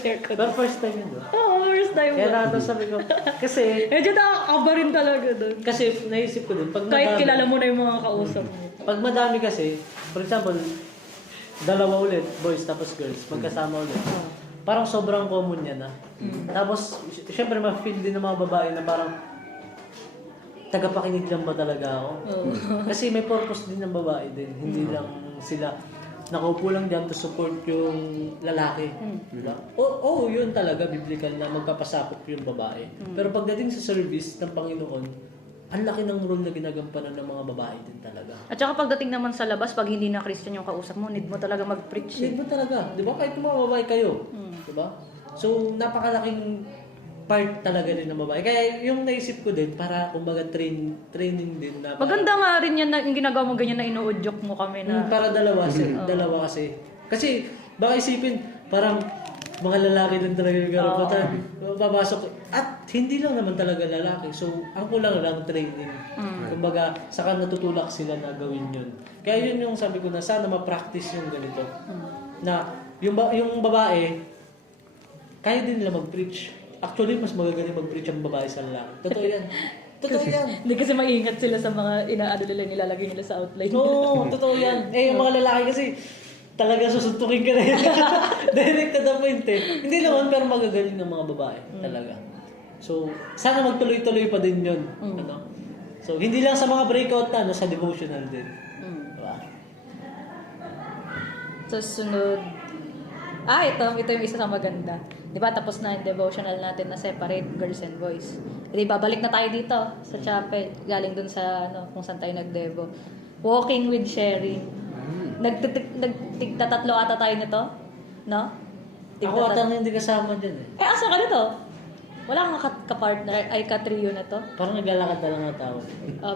Share ko. Pero first time yun doon. First time. Kaya nato sabi ko, kasi, medyo nakakaba rin talaga doon. kasi naisip ko doon, pag Kahit madami, kilala mo na yung mga kausap mo. pag madami kasi, for example, dalawa ulit, boys tapos girls, magkasama ulit. Parang sobrang common yan Tapos, syempre ma-feel din ng mga babae na parang tagapakinig lang ba talaga ako? Kasi may purpose din ng babae din. Hindi lang sila nakaupo lang dyan to support yung lalaki. Diba? Yun talaga, biblical na magpapasakop yung babae. Pero pagdating sa service ng Panginoon, ang laki ng role na ginagampanan ng mga babae din talaga. At saka pagdating naman sa labas, pag hindi na Christian yung kausap mo, need mo talaga mag-preach. Need mo talaga. Di ba? Kahit mga babae kayo. Di ba? So, napakalaking part talaga din ng babae. Kaya yung naisip ko din, para kumbaga training din na. Maganda nga rin yan na yung ginagawa mo ganyan na inuudyok mo kami na. Para dalawa kasi. Kasi, baka isipin, parang mga lalaki lang talaga yung karapatan. Papasok. At hindi lang naman talaga lalaki. So, ang kulang lang training. Kumbaga, saka natutulak sila na gawin yun. Kaya yun yung sabi ko na sana ma-practice yung ganito. Na yung babae, kaya din nila mag-preach. Actually, mas magagaling mag-preach ang babae sa lalaki. Totoo yan. Totoo yan. Hindi kasi maingat sila sa mga inaano nila nilalagay nila sa outline. Oo, totoo yan. Yung mga lalaki kasi talaga susuntukin ka na yun. Direct to the point Hindi naman, pero magagaling ng mga babae. Talaga. So, sana magtuloy-tuloy pa din yun. Ano? So, hindi lang sa mga breakout na, sa devotional din. Diba? So, sunod. Ito yung isa sa maganda. Di ba, tapos na yung devotional natin na separate girls and boys. Di ba, balik na tayo dito sa chapel. Galing dun sa, kung saan tayo nag-devo. Walking with sharing. Nagtigtatatlo ata tayo nito? No? Ako ata hindi kasama dyan Asa ka nito? Wala kang ka-partner, ay ka-trio na to? Parang naglalakad na lang ang tao.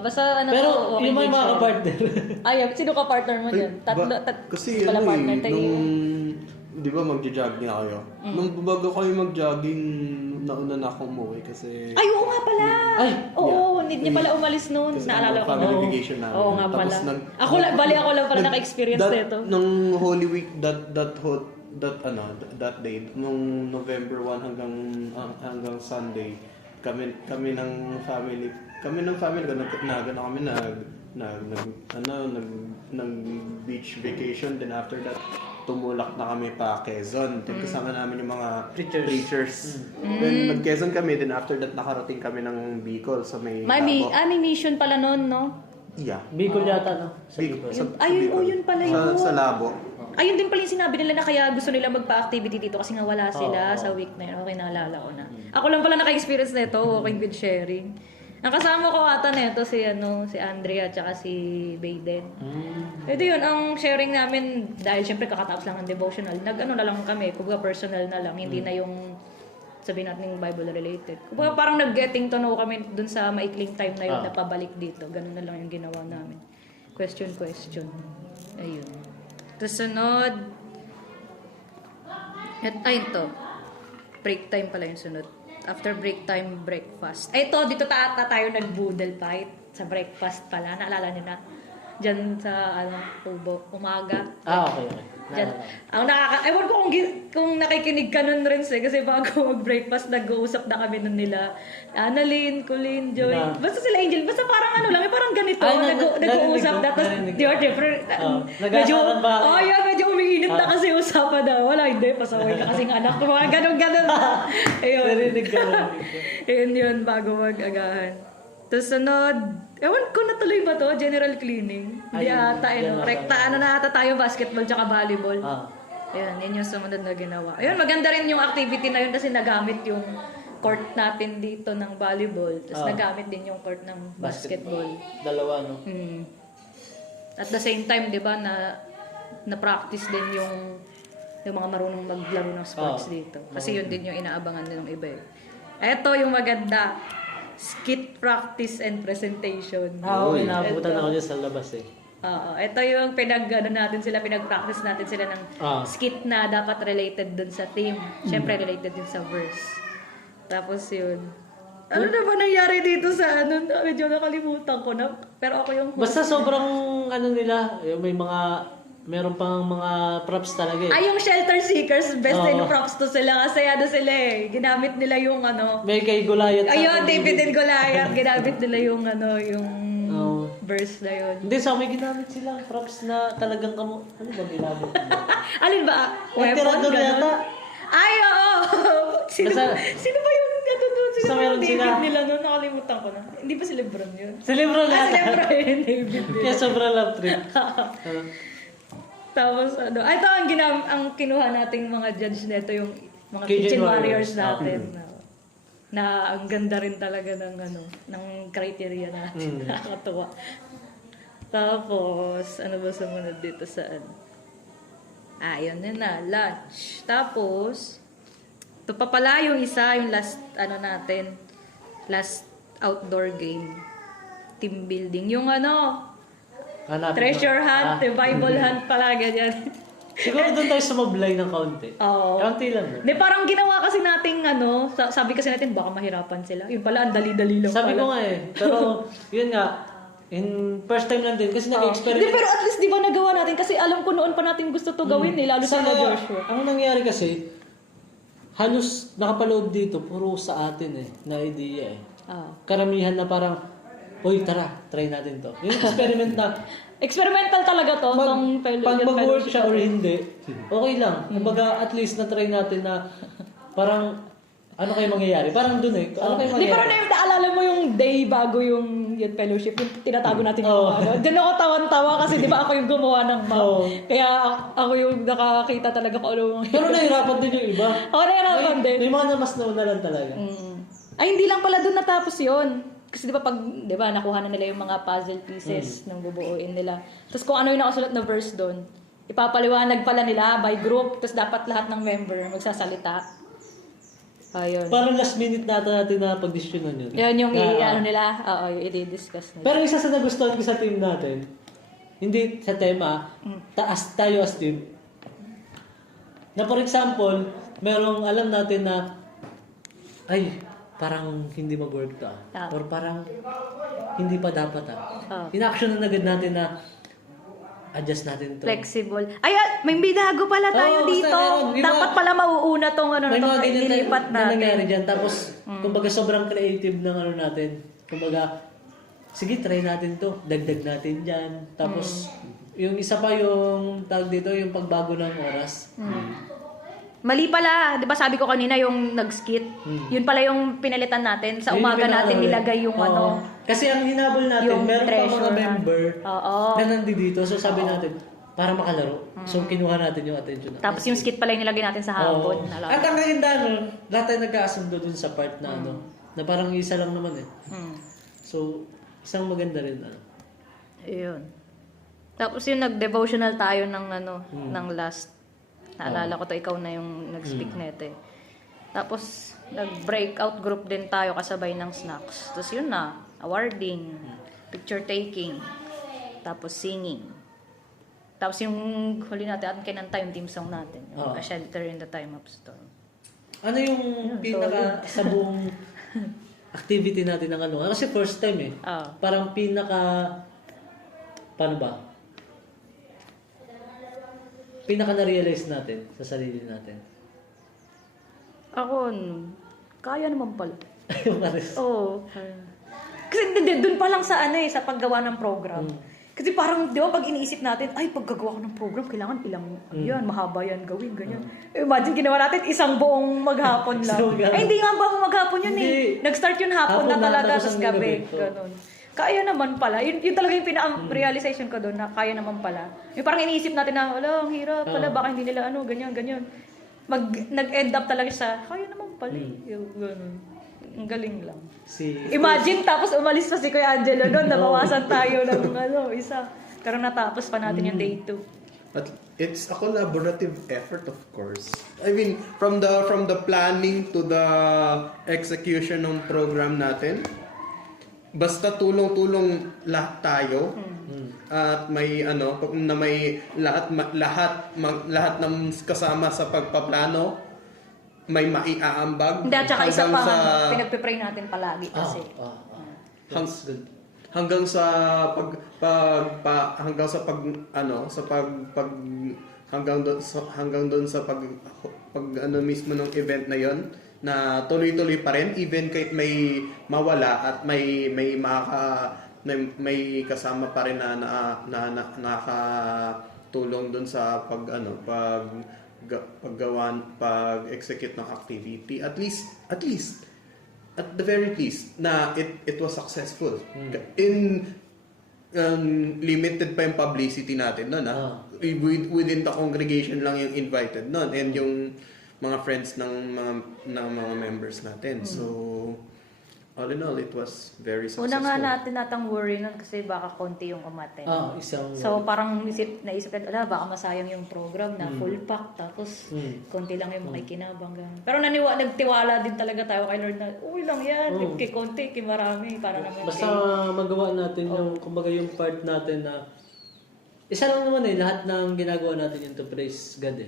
Basta Pero to, yung may with mga sharing. ka-partner. Sino ka-partner mo dyan? Kasi pala ano partner tayo. di ba magja-jogging kayo? Nung bago kayo mag-jogging, nauna na akong umuwi kasi... Ay, oo nga pala! Ay! Oo, need niya pala umalis noon. Kasi Naalala ko. family vacation namin. Oo nga pala. Tapos Ako lang pala naka-experience nito. Nung Holy Week, that day, nung November 1 hanggang Sunday, kami ng family ko nag beach vacation, then after that tumulak na kami pa Quezon. Then kasama namin yung mga preachers. Then nag-Quezon kami, then after that nakarating kami ng Bicol sa may May Labo. mission pala noon, no? Yeah. Bicol yata, no? Sa Bicol. Bicol. Yun pala yun. Sa Labo. Ayun din pala yung sinabi nila na kaya gusto nila magpa-activity dito kasi nga wala sila sa week na yun. Okay, naalala ko na. Ako lang pala naka-experience nito, walking with sharing. Ang kasama ko ata nito si Andrea at si Bayden. Ito yun, ang sharing namin, dahil syempre kakatapos lang ng devotional, na lang kami, kumbaga personal na lang, hindi na yung sabihin natin Bible related. Kumbaga parang nag-getting to know kami dun sa maikling time na yun na pabalik dito. Ganun na lang yung ginawa namin. Question. Ayun. Tapos sunod, ito. Break time pala yung sunod. After break time, breakfast. Dito tayo nag-boodle fight sa breakfast pala. Naalala niyo na? Diyan sa, Tubo, umaga. Okay. Diyan. Ewan ko kung nakikinig ka nun rin kasi bago mag-breakfast, nag-uusap na kami nun nila. Annalyn, Colleen, Joy. Basta sila Angel. Basta parang parang ganito. Nag-uusap na. Tapos, di ba, different. Nag-aasaran ba? Medyo umiinit na kasi usapan na. Wala, hindi. Pasaway na kasing anak ko. Mga ganun. Ayun. Narinig ka. Yun, bago mag-agahan. Tapos sunod, ewan ko natuloy ba to? General cleaning. Hindi ata, rekta, na ata tayo, basketball tsaka volleyball. Ayan, yun yung sumunod na ginawa. Ayun, maganda rin yung activity na yun kasi nagamit yung court natin dito ng volleyball. Tapos nagamit din yung court ng basketball. Dalawa, no? At the same time, di ba, na-practice din yung mga marunong maglaro ng sports dito. Kasi yun din yung inaabangan din ng iba eh. Eto yung maganda. Skit practice and presentation. Inabutan ako dyan sa labas Ito yung pinag-practice natin sila ng skit na dapat related dun sa theme. Siyempre related din sa verse. Tapos yun. Ano na ba nangyari dito sa medyo nakalimutan ko na. Pero ako yung... Basta sobrang nila, meron pang mga props talaga yung shelter seekers, best in props to sila kasi sila ginamit nila yung May kay Goliath. Ayun, David and Goliath. Ginamit nila yung verse na yun. Hindi, sa may ginamit sila props na talagang Ano ba ginamit nila? Alin ba? Tirador yata. Ay, oo! Sino ba yung Basta meron David sila. nila noon? Nakalimutan ko na. Hindi ba si Lebron yun? Si Lebron Si yata. Lebron yun, David. Kaya sobrang love trip. Tapos ito ang kinuha nating mga judge nito yung mga Kitchen kitchen warriors. warriors natin. Na ang ganda rin talaga ng criteria natin. Nakakatuwa. Tapos, ano ba sumunod dito saan? Yun na, lunch. Tapos, ito pa pala yung isa, yung last, last outdoor game. Team building. Yung Hanapin treasure mo. hunt, Bible hunt pala, ganyan. Siguro doon tayo sumablay ng kaunti. Oo. Kaunti lang. No? Hindi, parang ginawa kasi nating sabi kasi natin baka mahirapan sila. Yun pala, ang dali-dali lang Sabi pala. ko nga eh. Pero, yun nga. First time lang din. Kasi Hindi, nag-experiment. pero at least di ba nagawa natin? Kasi alam ko noon pa natin gusto to gawin eh, lalo sa Joshua. Ang nangyari kasi, halos nakapaload dito, puro sa atin eh, na idea eh. Karamihan na parang, uy, tara, try natin to. Yung experiment na, Experimental talaga to. pag mag-work siya or hindi, okay lang. Kumbaga, at least na-try natin na parang, ano kayo mangyayari? Parang dun eh. Ano kayo Di mangyayari? parang naalala mo yung day bago yung youth fellowship, yung tinatago natin yung Diyan ako tawan-tawa kasi di ba ako yung gumawa ng map. Kaya ako yung nakakita talaga kung ano yung... Pero nahirapan din yung iba. Ako nahirapan din. May mga namas nauna lang talaga. Ay, hindi lang pala doon natapos yun. Kasi di ba nakuha na nila yung mga puzzle pieces ng bubuuin nila. Tapos kung ano yung nakasulat na verse doon, ipapaliwanag pala nila by group, tapos dapat lahat ng member magsasalita. Ayun. Parang last minute natin na pagdesisyonan yun. Yun yung nila, yung i-discuss nila. Pero isa sa nagustuhan ko sa team natin, hindi sa tema, tayo as team. Na for example, merong alam natin na, ay, parang hindi mag-work to or parang hindi pa dapat in-action na agad natin na adjust natin to. Flexible. Ay, may binago pala tayo dito. Meron. Dapat pala mauuna tong May mga ganyan nilipat na nangyari natin. dyan. Tapos, kumbaga sobrang creative ng ano natin. Kumbaga, sige, try natin to. Dagdag natin dyan. Tapos, yung isa pa yung tawag dito, yung pagbago ng oras. Mali pala, 'di ba sabi ko kanina yung nag-skit. Yun pala yung pinalitan natin. Sa Yun umaga yung natin pinaka- nilagay yung Oo. Kasi ang hinabol natin, yung meron pa mga treasure na- member Oo. na nandito. So sabi natin, para makalaro. So kinuha natin yung attention natin. Tapos yung skit pala yung nilagay natin sa hapon. Oo. Nalala. At ang kagandahan nun, lahat tayo nagkakasundo dun sa part na na parang isa lang naman eh. So, isang maganda rin Ayun. Tapos yung nag-devotional tayo ng ng last. Naalala ko to, ikaw na yung nag-speak neto eh. Tapos nag-breakout group din tayo kasabay ng snacks. Tapos yun na, awarding, picture taking, tapos singing. Tapos yung huli natin, at kinanta yung team song natin. Yung A Shelter in the Time of Storm. Ano yung pinaka sa buong activity natin ng ano? Kasi first time eh. Parang pinaka, paano ba? Pinaka na-realize natin sa sarili natin. Ako, kaya naman pala. Yung pares. Oo. Kasi doon pa lang sa sa paggawa ng program. Kasi parang, di ba, pag iniisip natin, ay, paggagawa ko ng program, kailangan ilang, yan, mahaba yan, gawin, ganyan. Imagine, ginawa natin isang buong maghapon lang. Ay, hindi nga buong maghapon yun eh. Nag-start yun hapon na talaga, tapos gabi. Ganun. Kaya naman pala. Yun talaga yung pinaka-realization ko doon, na kaya naman pala. Yung parang iniisip natin na, wala, ang hirap pala, baka hindi nila ganyan, ganyan. Nag-end up talaga sa, kaya naman pala. Yung ganun. Ang galing lang. Imagine, tapos umalis pa si Kuya Angelo doon, nabawasan tayo ng isa. Pero natapos pa natin yung day 2. But it's a collaborative effort, of course. I mean, from the planning to the execution ng program natin, basta tulong-tulong lahat tayo at may na may lahat ng kasama sa pagpaplano, may maiaambag. Hindi, at saka isa pa, pinagpipray natin palagi kasi. That's good. Hanggang sa hanggang doon sa pag mismo ng event na yon, na tuloy-tuloy pa rin even kahit may mawala at may kasama pa rin na nakatulong doon sa pag-execute ng activity, at the very least na it was successful. In limited pa yung publicity natin noon, within the congregation lang yung invited noon, and yung mga friends ng mga members natin. So all in all, it was very successful. Una nga natin natang worry nun kasi baka konti yung umaten. So parang naisip natin, baka masayang yung program na full pack, tapos konti lang yung makikinabang. Pero nagtiwala din talaga tayo kay Lord na, uy lang yan, kay konti, kay marami, para naman. Basta magawa natin yung, kumbaga yung part natin na isa lang naman lahat ng ginagawa natin yung to praise God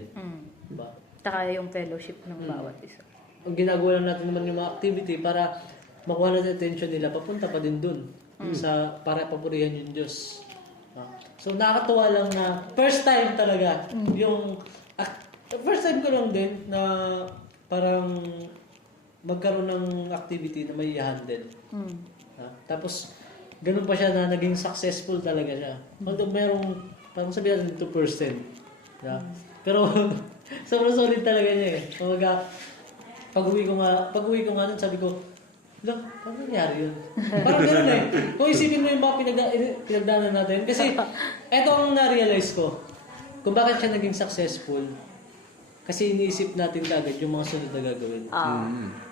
Diba? Taka yung fellowship ng bawat isa. Ang ginagawa lang natin naman yung mga activity para makuha natin attention nila, papunta pa din dun sa para papurihan yung Diyos. So nakakatuwa lang na first time talaga yung first time ko lang din na parang magkaroon ng activity na may i-handle. Tapos ganun pa siya na naging successful talaga siya. Although merong parang sabihin natin 2%. Pero sobrang solid talaga niya Kumbaga pag-uwi ko nga nun, sabi ko, lang, paano nangyari yun? Parang gano'n Kung isipin mo yung mga pinagdaanan natin. Kasi, eto ang na-realize ko. Kung bakit siya naging successful. Kasi iniisip natin agad yung mga sunod na gagawin.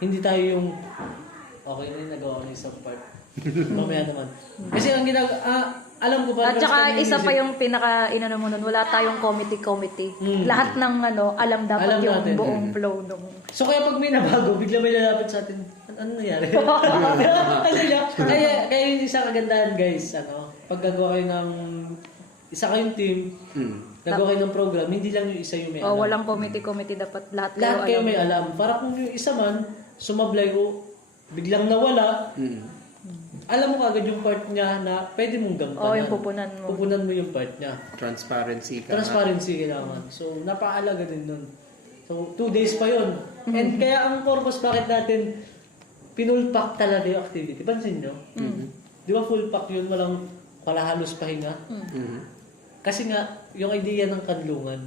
Hindi tayo yung, okay na yun, nagawa ko na isang part. Mamaya naman. Kasi ang alam ko pa. At saka isa pa yung pinaka-inano mo nun, wala tayong committee. Lahat ng alam dapat Alam yung natin. buong flow nung... So kaya pag may nabago, bigla may lalapit sa atin, ano nangyari? kaya yung isang kagandahan guys, pag gagawa kayo ng isa kayong team, gagawa kayo ng program, hindi lang yung isa yung may alam. walang committee dapat lahat Kayo may alam. Para kung yung isa man, sumablay o biglang nawala, alam mo kagad yung part niya na pwede mong gampanan. yung pupunan mo. Pupunan mo yung part niya. Transparency ka. Transparency kailangan. So, napakalaga din nun. So, 2 days pa yun. And kaya ang purpose bakit natin pinulpak talaga yung activity. Pansin nyo? Di ba full pack yun? Wala halos pahinga? Kasi nga, yung idea ng kanlungan.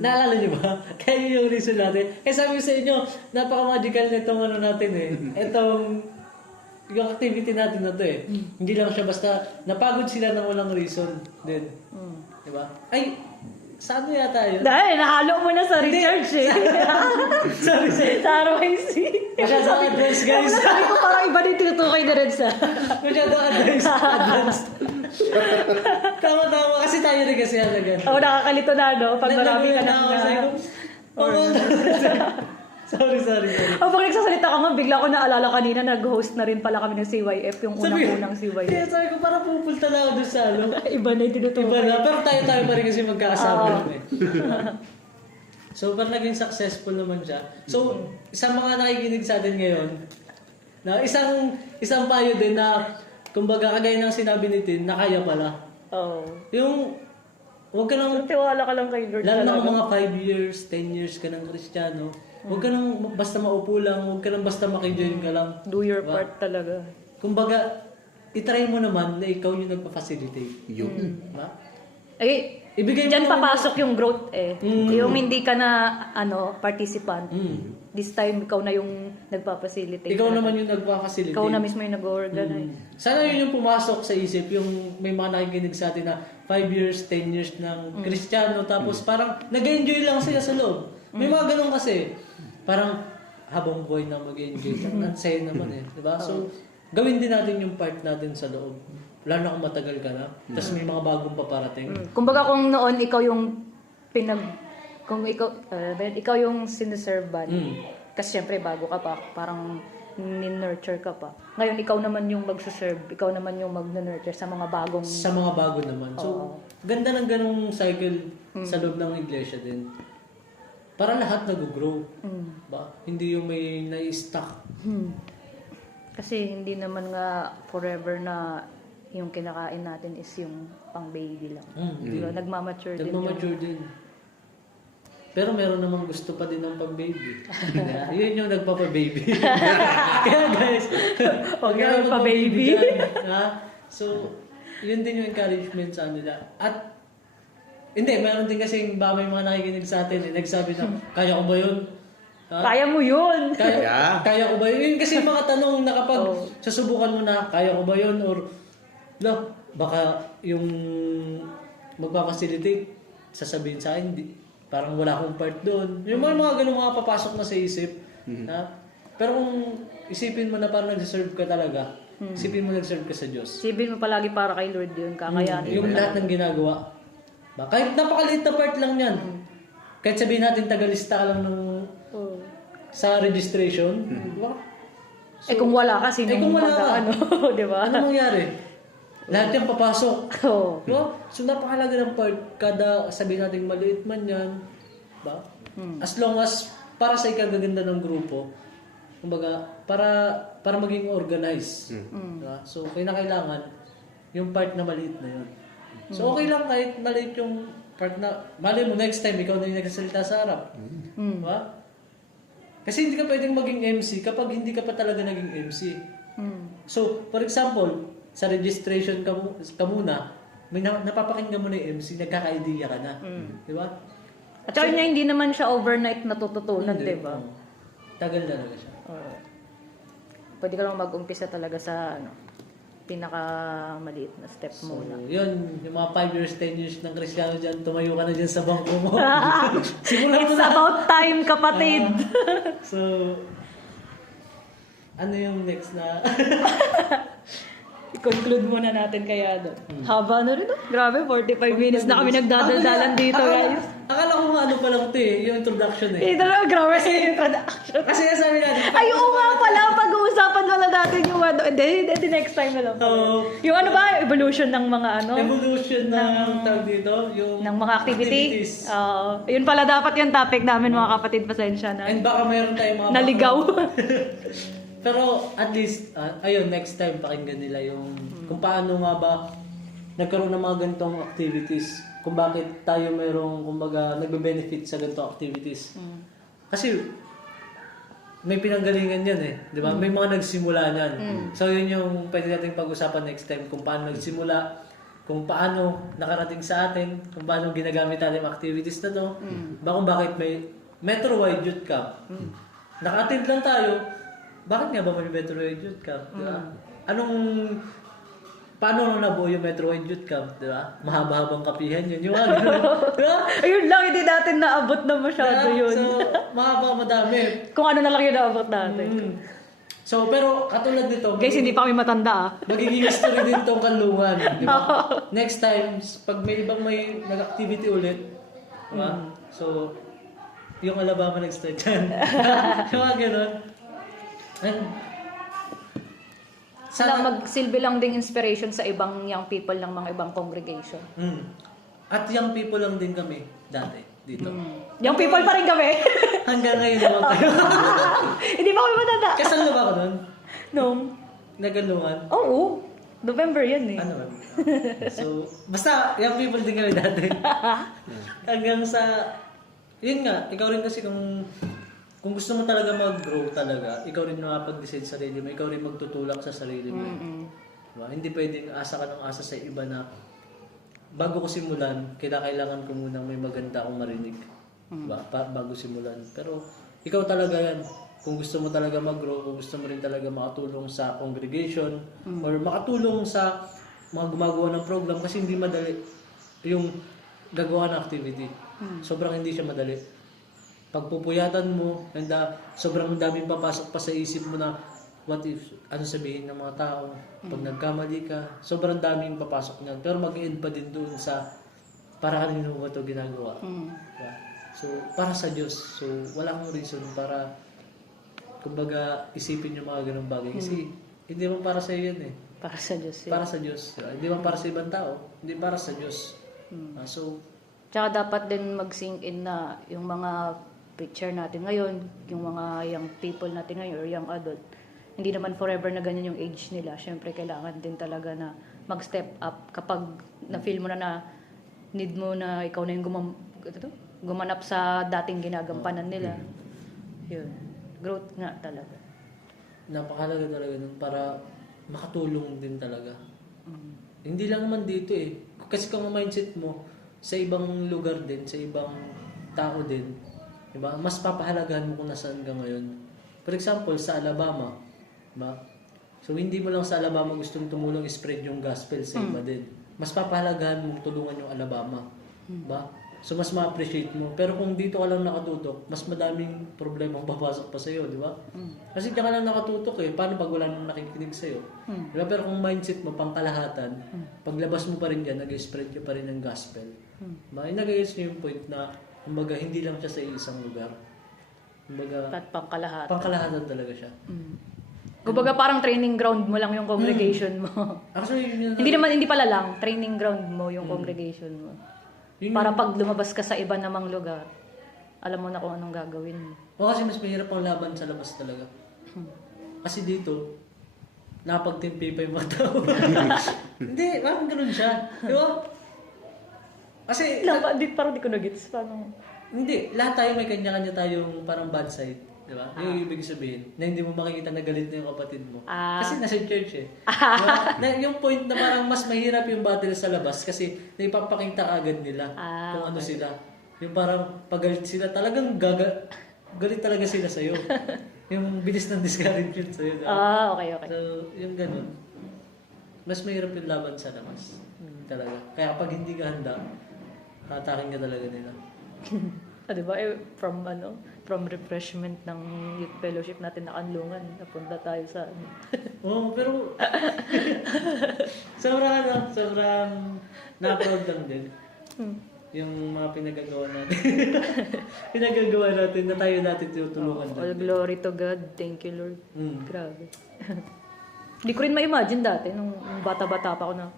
Naalala niyo ba? Kaya yun yung reason natin. Kaya sabi ko sa inyo, napaka-magical na itong natin Itong yung activity natin na to Hindi lang siya basta napagod sila ng walang reason din. Diba? Ay, saan yata yun? Dahil, nahalo mo na sa recharge Sorry. sa RYC. Masyadong advanced guys. Sabi ko parang iba din tinutukoy na rin sa... Masyadong advanced. Tama-tama kasi tayo rin kasi halagan. nakakalito na, Pag marami ka na. Sorry. Pag nagsasalita ka nga, bigla ko naalala kanina, nag-host na rin pala kami ng CYF, yung unang CYF. Kaya sabi ko, parang pupulta na ako doon sa Iba na yung tinutukoy. Iba na, pero tayo pa rin kasi magkakasama naman So, parang naging successful naman siya. So, isang mga nakikinig sa atin ngayon, na isang payo din na, kumbaga, kagaya ng sinabi ni Tin, na kaya pala. Yung, huwag ka nang, Tiwala ka lang kay Lord. lalo na mga 5 years, 10 years ka ng Kristiyano, huwag ka nang basta maupo lang, huwag ka nang basta makijoin ka lang. Do your part talaga. Kumbaga, itry mo naman na ikaw yung nagpa-facilitate. Diba? Ay, Ibigay mo diyan yung- papasok yung growth Yung hindi ka na participant. This time, ikaw na yung nagpa-facilitate. Ikaw naman yung nagpa-facilitate. Ikaw na mismo yung nag-organize. Sana yun yung pumasok sa isip, yung may mga nakikinig sa atin na 5 years, 10 years ng Kristiyano, tapos parang nag-enjoy lang sila sa loob. May mga ganun kasi. Parang habang buhay na mag-enjoy. Ang saya naman diba? So, gawin din natin yung part natin sa loob. Lalo na kung matagal ka na. Tapos may mga bagong paparating. Kumbaga kung noon ikaw yung kung ikaw yung sineservan, kasi syempre bago ka pa, parang ni-nurture ka pa. Ngayon ikaw naman yung magsuserve, ikaw naman yung mag-nurture sa mga bagong... Sa mga bago naman. So, ganda ng ganung cycle sa loob ng iglesia din. Para lahat nag-grow. Ba? Hindi yung may na-stuck. Kasi hindi naman nga forever na yung kinakain natin is yung pang baby lang. Diba? Nagmamature din Nagmamature din. Pero meron namang gusto pa din ng pag-baby. Yun yung nagpapa-baby. Kaya guys, Huwag kaya na magpa-baby. So, yun din yung encouragement sa nila. At, hindi, meron din kasi may mga nakikinig sa atin. Nagsabi na, kaya ko ba yun? Kaya mo yun! Kaya ko ba yun? Yun kasi yung mga tanong na kapag susubukan mo na, kaya ko ba yun? Or, baka yung magpapacilitate, sasabihin sa akin, parang wala akong part doon. Yung mga ganun mga papasok na sa isip. Pero kung isipin mo na parang nag-serve ka talaga, isipin mo nag-serve ka sa Diyos. Isipin mo palagi para kay Lord yun, kakayanin. Yung lahat ng ginagawa. Kahit napakaliit na part lang yan. Kahit sabihin natin tagalista ka lang sa registration. Diba? So, kung wala ka, sino kung wala ka, di ba? Ano mangyari? Lahat yan papasok. Oo. No? So napakalaga ng part, kada sabihin natin maliit man yan, ba? As long as para sa ikagaganda ng grupo, kumbaga, para maging organized. Diba? So kailangan yung part na maliit na yun. So okay lang kahit maliit yung part na, mali mo next time ikaw na yung nagsasalita sa harap. Diba? Kasi hindi ka pwedeng maging MC kapag hindi ka pa talaga naging MC. So, for example, sa registration ka muna, may napapakinggan mo na yung MC, nagkaka-idea ka na. Di ba? At saka niya, hindi naman siya overnight natututunan, di ba? Tagal talaga siya. Oo. Pwede ka lang mag-umpisa talaga sa pinaka-maliit na step So, muna. yun, yung mga 5 years, 10 years ng Kristiyano dyan, tumayo ka na dyan sa bangko mo. Simulan mo It's na. about time, kapatid! So, ano yung next na? I-conclude muna natin kaya doon. Haba na rin, oh. Grabe, 45 minutes na kami nagdadaldalan dito, guys. Akala ko nga ano pa lang ito yung introduction Eh, talaga, grabe sa introduction. Kasi sabi natin, Ay, oo nga pala, pag-uusapan pala natin yung ano. Hindi, next time na lang. Oo. Yung ano ba, evolution ng mga ano? evolution ng tawag dito, yung Ng mga activities. Yun pala dapat yung topic namin, mga kapatid, pasensya na. And baka mayroon tayong mga Naligaw. Pero at least, ayun, next time pakinggan nila yung kung paano nga ba nagkaroon ng mga ganitong activities. Kung bakit tayo mayroong, kumbaga, nagbe-benefit sa ganitong activities. Kasi, may pinanggalingan yan eh. Di ba? May mga nagsimula yan. So, yun yung pwede natin pag-usapan next time. Kung paano nagsimula, kung paano nakarating sa atin, kung paano ginagamit natin yung activities na to. Kung bakit may Metro-wide Youth Camp. Naka-attend lang tayo. Bakit nga ba may Metro-wide Youth Camp? Di ba? Paano nabuo yung Metro-wide Youth Camp? Di ba? Mahaba-habang kapihan yun. Yung mga ganun. Di ba? Ayun lang, hindi natin naabot na masyado yun. So, mahaba, madami. Kung ano na lang yung naabot natin. So, pero katulad nito, Guys, hindi pa kami matanda ah. magiging history din tong kanlungan. Di ba? Next time, pag may ibang may nag-activity ulit, di ba? So, yung Alabama nag-start yan. Yung mga ganun. And, Sila magsilbi lang ding inspiration sa ibang young people ng mga ibang congregation. At young people lang din kami dati dito. Young people pa rin kami. Hanggang ngayon naman tayo. Hindi pa kami matanda. Kasal na ba ako nun? Nung? Nagalungan? Oo. November yan eh. Ano? So, basta young people din kami dati. Hanggang sa, yun nga, ikaw rin kasi kung gusto mo talaga mag-grow talaga, ikaw rin makapag-decide sa sarili mo, ikaw rin magtutulak sa sarili mo. Diba? Hindi pwedeng asa ka ng asa sa iba na bago ko simulan, kailangan ko munang may maganda akong marinig. Diba? Bago simulan. Pero ikaw talaga yan. Kung gusto mo talaga mag-grow, kung gusto mo rin talaga makatulong sa congregation, or makatulong sa mga gumagawa ng program, kasi hindi madali yung gagawa ng activity. Sobrang hindi siya madali. Pagpupuyatan mo, and sobrang daming papasok pa sa isip mo na what if, ano sabihin ng mga tao, pag nagkamali ka, sobrang daming papasok niyan. Pero mag-end pa din doon sa para kanino mo ito ginagawa. Diba? So, para sa Diyos. So, wala kang reason para kumbaga isipin yung mga ganung bagay. Kasi hindi man para sa iyo yan eh. Para sa Diyos eh. Para sa Diyos. Diba? Hindi man para sa ibang tao. Hindi para sa Diyos. So, Tsaka dapat din mag-sink in na yung mga preacher natin ngayon, yung mga young people natin ngayon, or young adult, hindi naman forever na ganyan yung age nila. Siyempre, kailangan din talaga na mag-step up kapag na-feel mo na need mo na ikaw na yung gumanap sa dating ginagampanan nila. Yun. Growth nga talaga. napakalaga talaga nun para makatulong din talaga. Hindi lang naman dito eh. Kasi kung ang mindset mo sa ibang lugar din, sa ibang tao din, diba? Mas papahalagahan mo kung nasaan ka ngayon. For example, sa Alabama, diba? So hindi mo lang sa Alabama gustong tumulong spread yung gospel sa iba din. Mas papahalagahan mong tulungan yung Alabama. Diba? So mas ma-appreciate mo. Pero kung dito ka lang nakatutok, mas madaming problema ang papasok pa sa'yo, di ba? Kasi diyan ka lang nakatutok eh. Paano pag wala nang nakikinig sa'yo? Di ba? Pero kung mindset mo, pangkalahatan, paglabas mo pa rin yan, nag-spread ka pa rin ng gospel. Diba? Nag-gets niyo yung point na, kumbaga, hindi lang siya sa isang lugar. Kumbaga, At pangkalahatan. pangkalahatan talaga siya. Kumbaga parang training ground mo lang yung congregation mo. Actually, yun Hindi pala lang, training ground mo yung congregation mo. Yun Para pag lumabas ka sa iba namang lugar, alam mo na kung anong gagawin mo. O kasi mas mahirap ang laban sa labas talaga. Kasi dito, napagtimpi pa yung mga tao. Hindi, parang ganun siya. Di ba? Kasi, Parang di ko nagets. Paano? hindi, lahat tayo may kanya-kanya tayong parang bad side. Di ba? Yung ibig sabihin, na hindi mo makikita na galit na yung kapatid mo. Kasi nasa church eh. Diba? Yung point na parang mas mahirap yung battle sa labas kasi naipapakita agad nila kung ano sila. Yung parang pagalit sila, talagang galit talaga sila sa'yo. Yung bilis ng discouragement sa'yo. Diba? Okay. So, yung ganun. Mas mahirap yung laban sa labas. Talaga. Kaya pag hindi ka handa, hatakin ka talaga nila. Diba? From refreshment ng youth fellowship natin na Kanlungan, napunta tayo sa Oo, pero sobrang na-proud lang din. Yung mga pinagagawa natin na tayo natin tinutulungan All glory to God. Thank you, Lord. Grabe. Hindi ko rin ma-imagine dati, nung bata-bata pa ako na,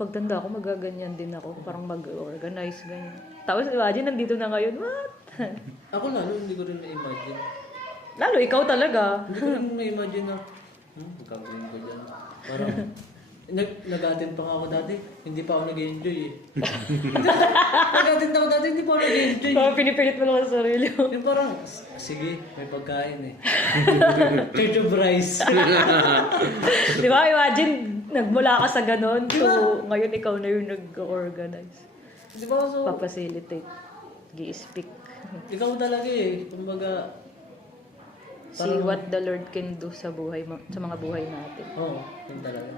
pagtanda ko, magaganyan din ako. Parang mag-organize, ganyan. Tapos imagine, nandito na ngayon. What? Ako lalo, hindi ko rin na-imagine. Lalo, ikaw talaga. Hindi ko rin na-imagine na, magkakaroon ko dyan. Parang, nag-attend pa nga ako dati, hindi pa ako nag-enjoy eh. Nag-attend ako dati, hindi pa ako nag-enjoy. Pinipilit mo lang sa sarili mo. Yung parang, sige, may pagkain eh. Church of Rice. Di ba? Imagine, nagmula ka sa ganon. So, ngayon ikaw na yung nag-organize. Di ba? So, Pa-facilitate. Gi-speak. ikaw talaga eh. Kumbaga, See what the Lord can do sa buhay mo, sa mga buhay natin. oo, yun talaga.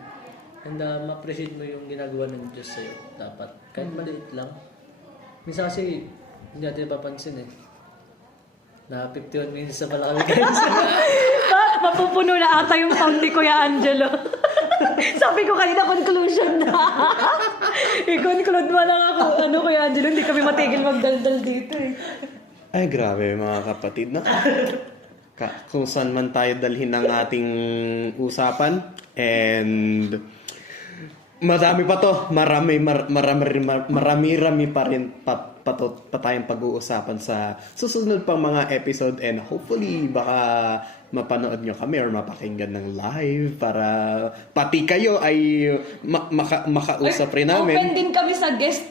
And ma-appreciate mo yung ginagawa ng Diyos sa'yo. Dapat. Kahit maliit lang. Minsan kasi, hindi natin napapansin eh. Na 51 minutes na pala kami guys. Mapupuno na ata yung pound ni Kuya Angelo. Sabi ko kanina, conclusion na. I-conclude mo lang ako. Kuya Angelo, hindi kami matigil magdaldal dito eh. Ay, grabe mga kapatid, no? Kung saan man tayo dalhin ang ating usapan. And madami pa to. Marami pa rin pa tayong pag-uusapan sa susunod pang mga episode. And hopefully, baka mapanood nyo kami or mapakinggan ng live para pati kayo ay makausap rin namin. Open din kami sa guest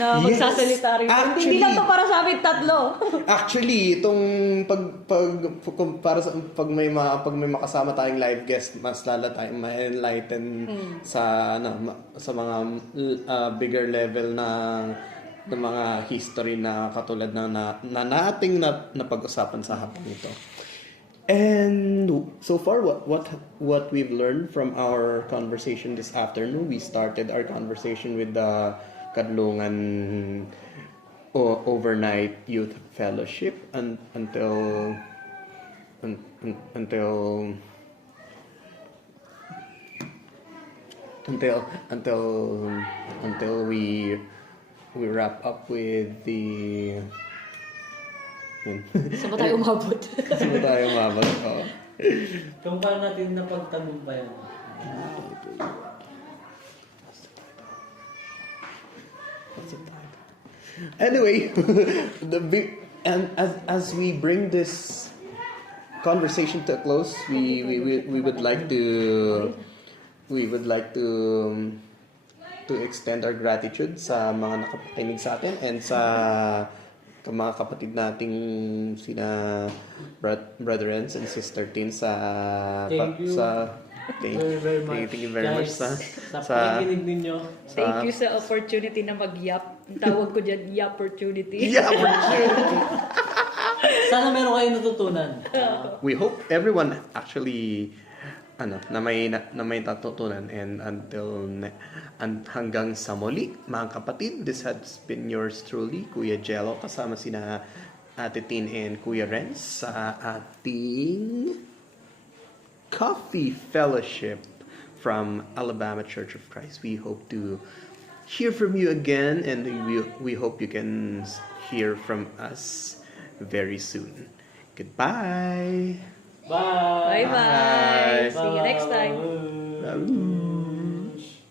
na magsasalita rin. Hindi lang to para sa amin tatlo. Actually, itong pag may makasama tayong live guest, mas lala tayong ma-enlighten sa mga bigger level ng mga history na katulad na nating napag-usapan sa hapon ito. And so far, what we've learned from our conversation this afternoon, we started our conversation with the Kadlungan Overnight Youth Fellowship until we wrap up with the Saan ba tayo umabot? Oo. Kung paano natin napagtagumpayan. Anyway, as we bring this conversation to a close, we would like to extend our gratitude sa mga nakapakinig sa atin and sa mga kapatid nating sina Brother Renz and Sister Tin Thank you. Thank you very much sa sa pakikinig ninyo. Thank you sa opportunity na mag-yap. Ang tawag ko dyan, opportunity. Sana meron kayong natutunan. We hope everyone actually na may natutunan, and hanggang sa muli mga kapatid, this has been yours truly, Kuya Jello, kasama sina Ate Tin and Kuya Renz sa ating Coffee Fellowship from Alabama Church of Christ. We hope to hear from you again, and we hope you can hear from us very soon. Goodbye. Bye! Bye-bye. See you Bye. next time. Bye.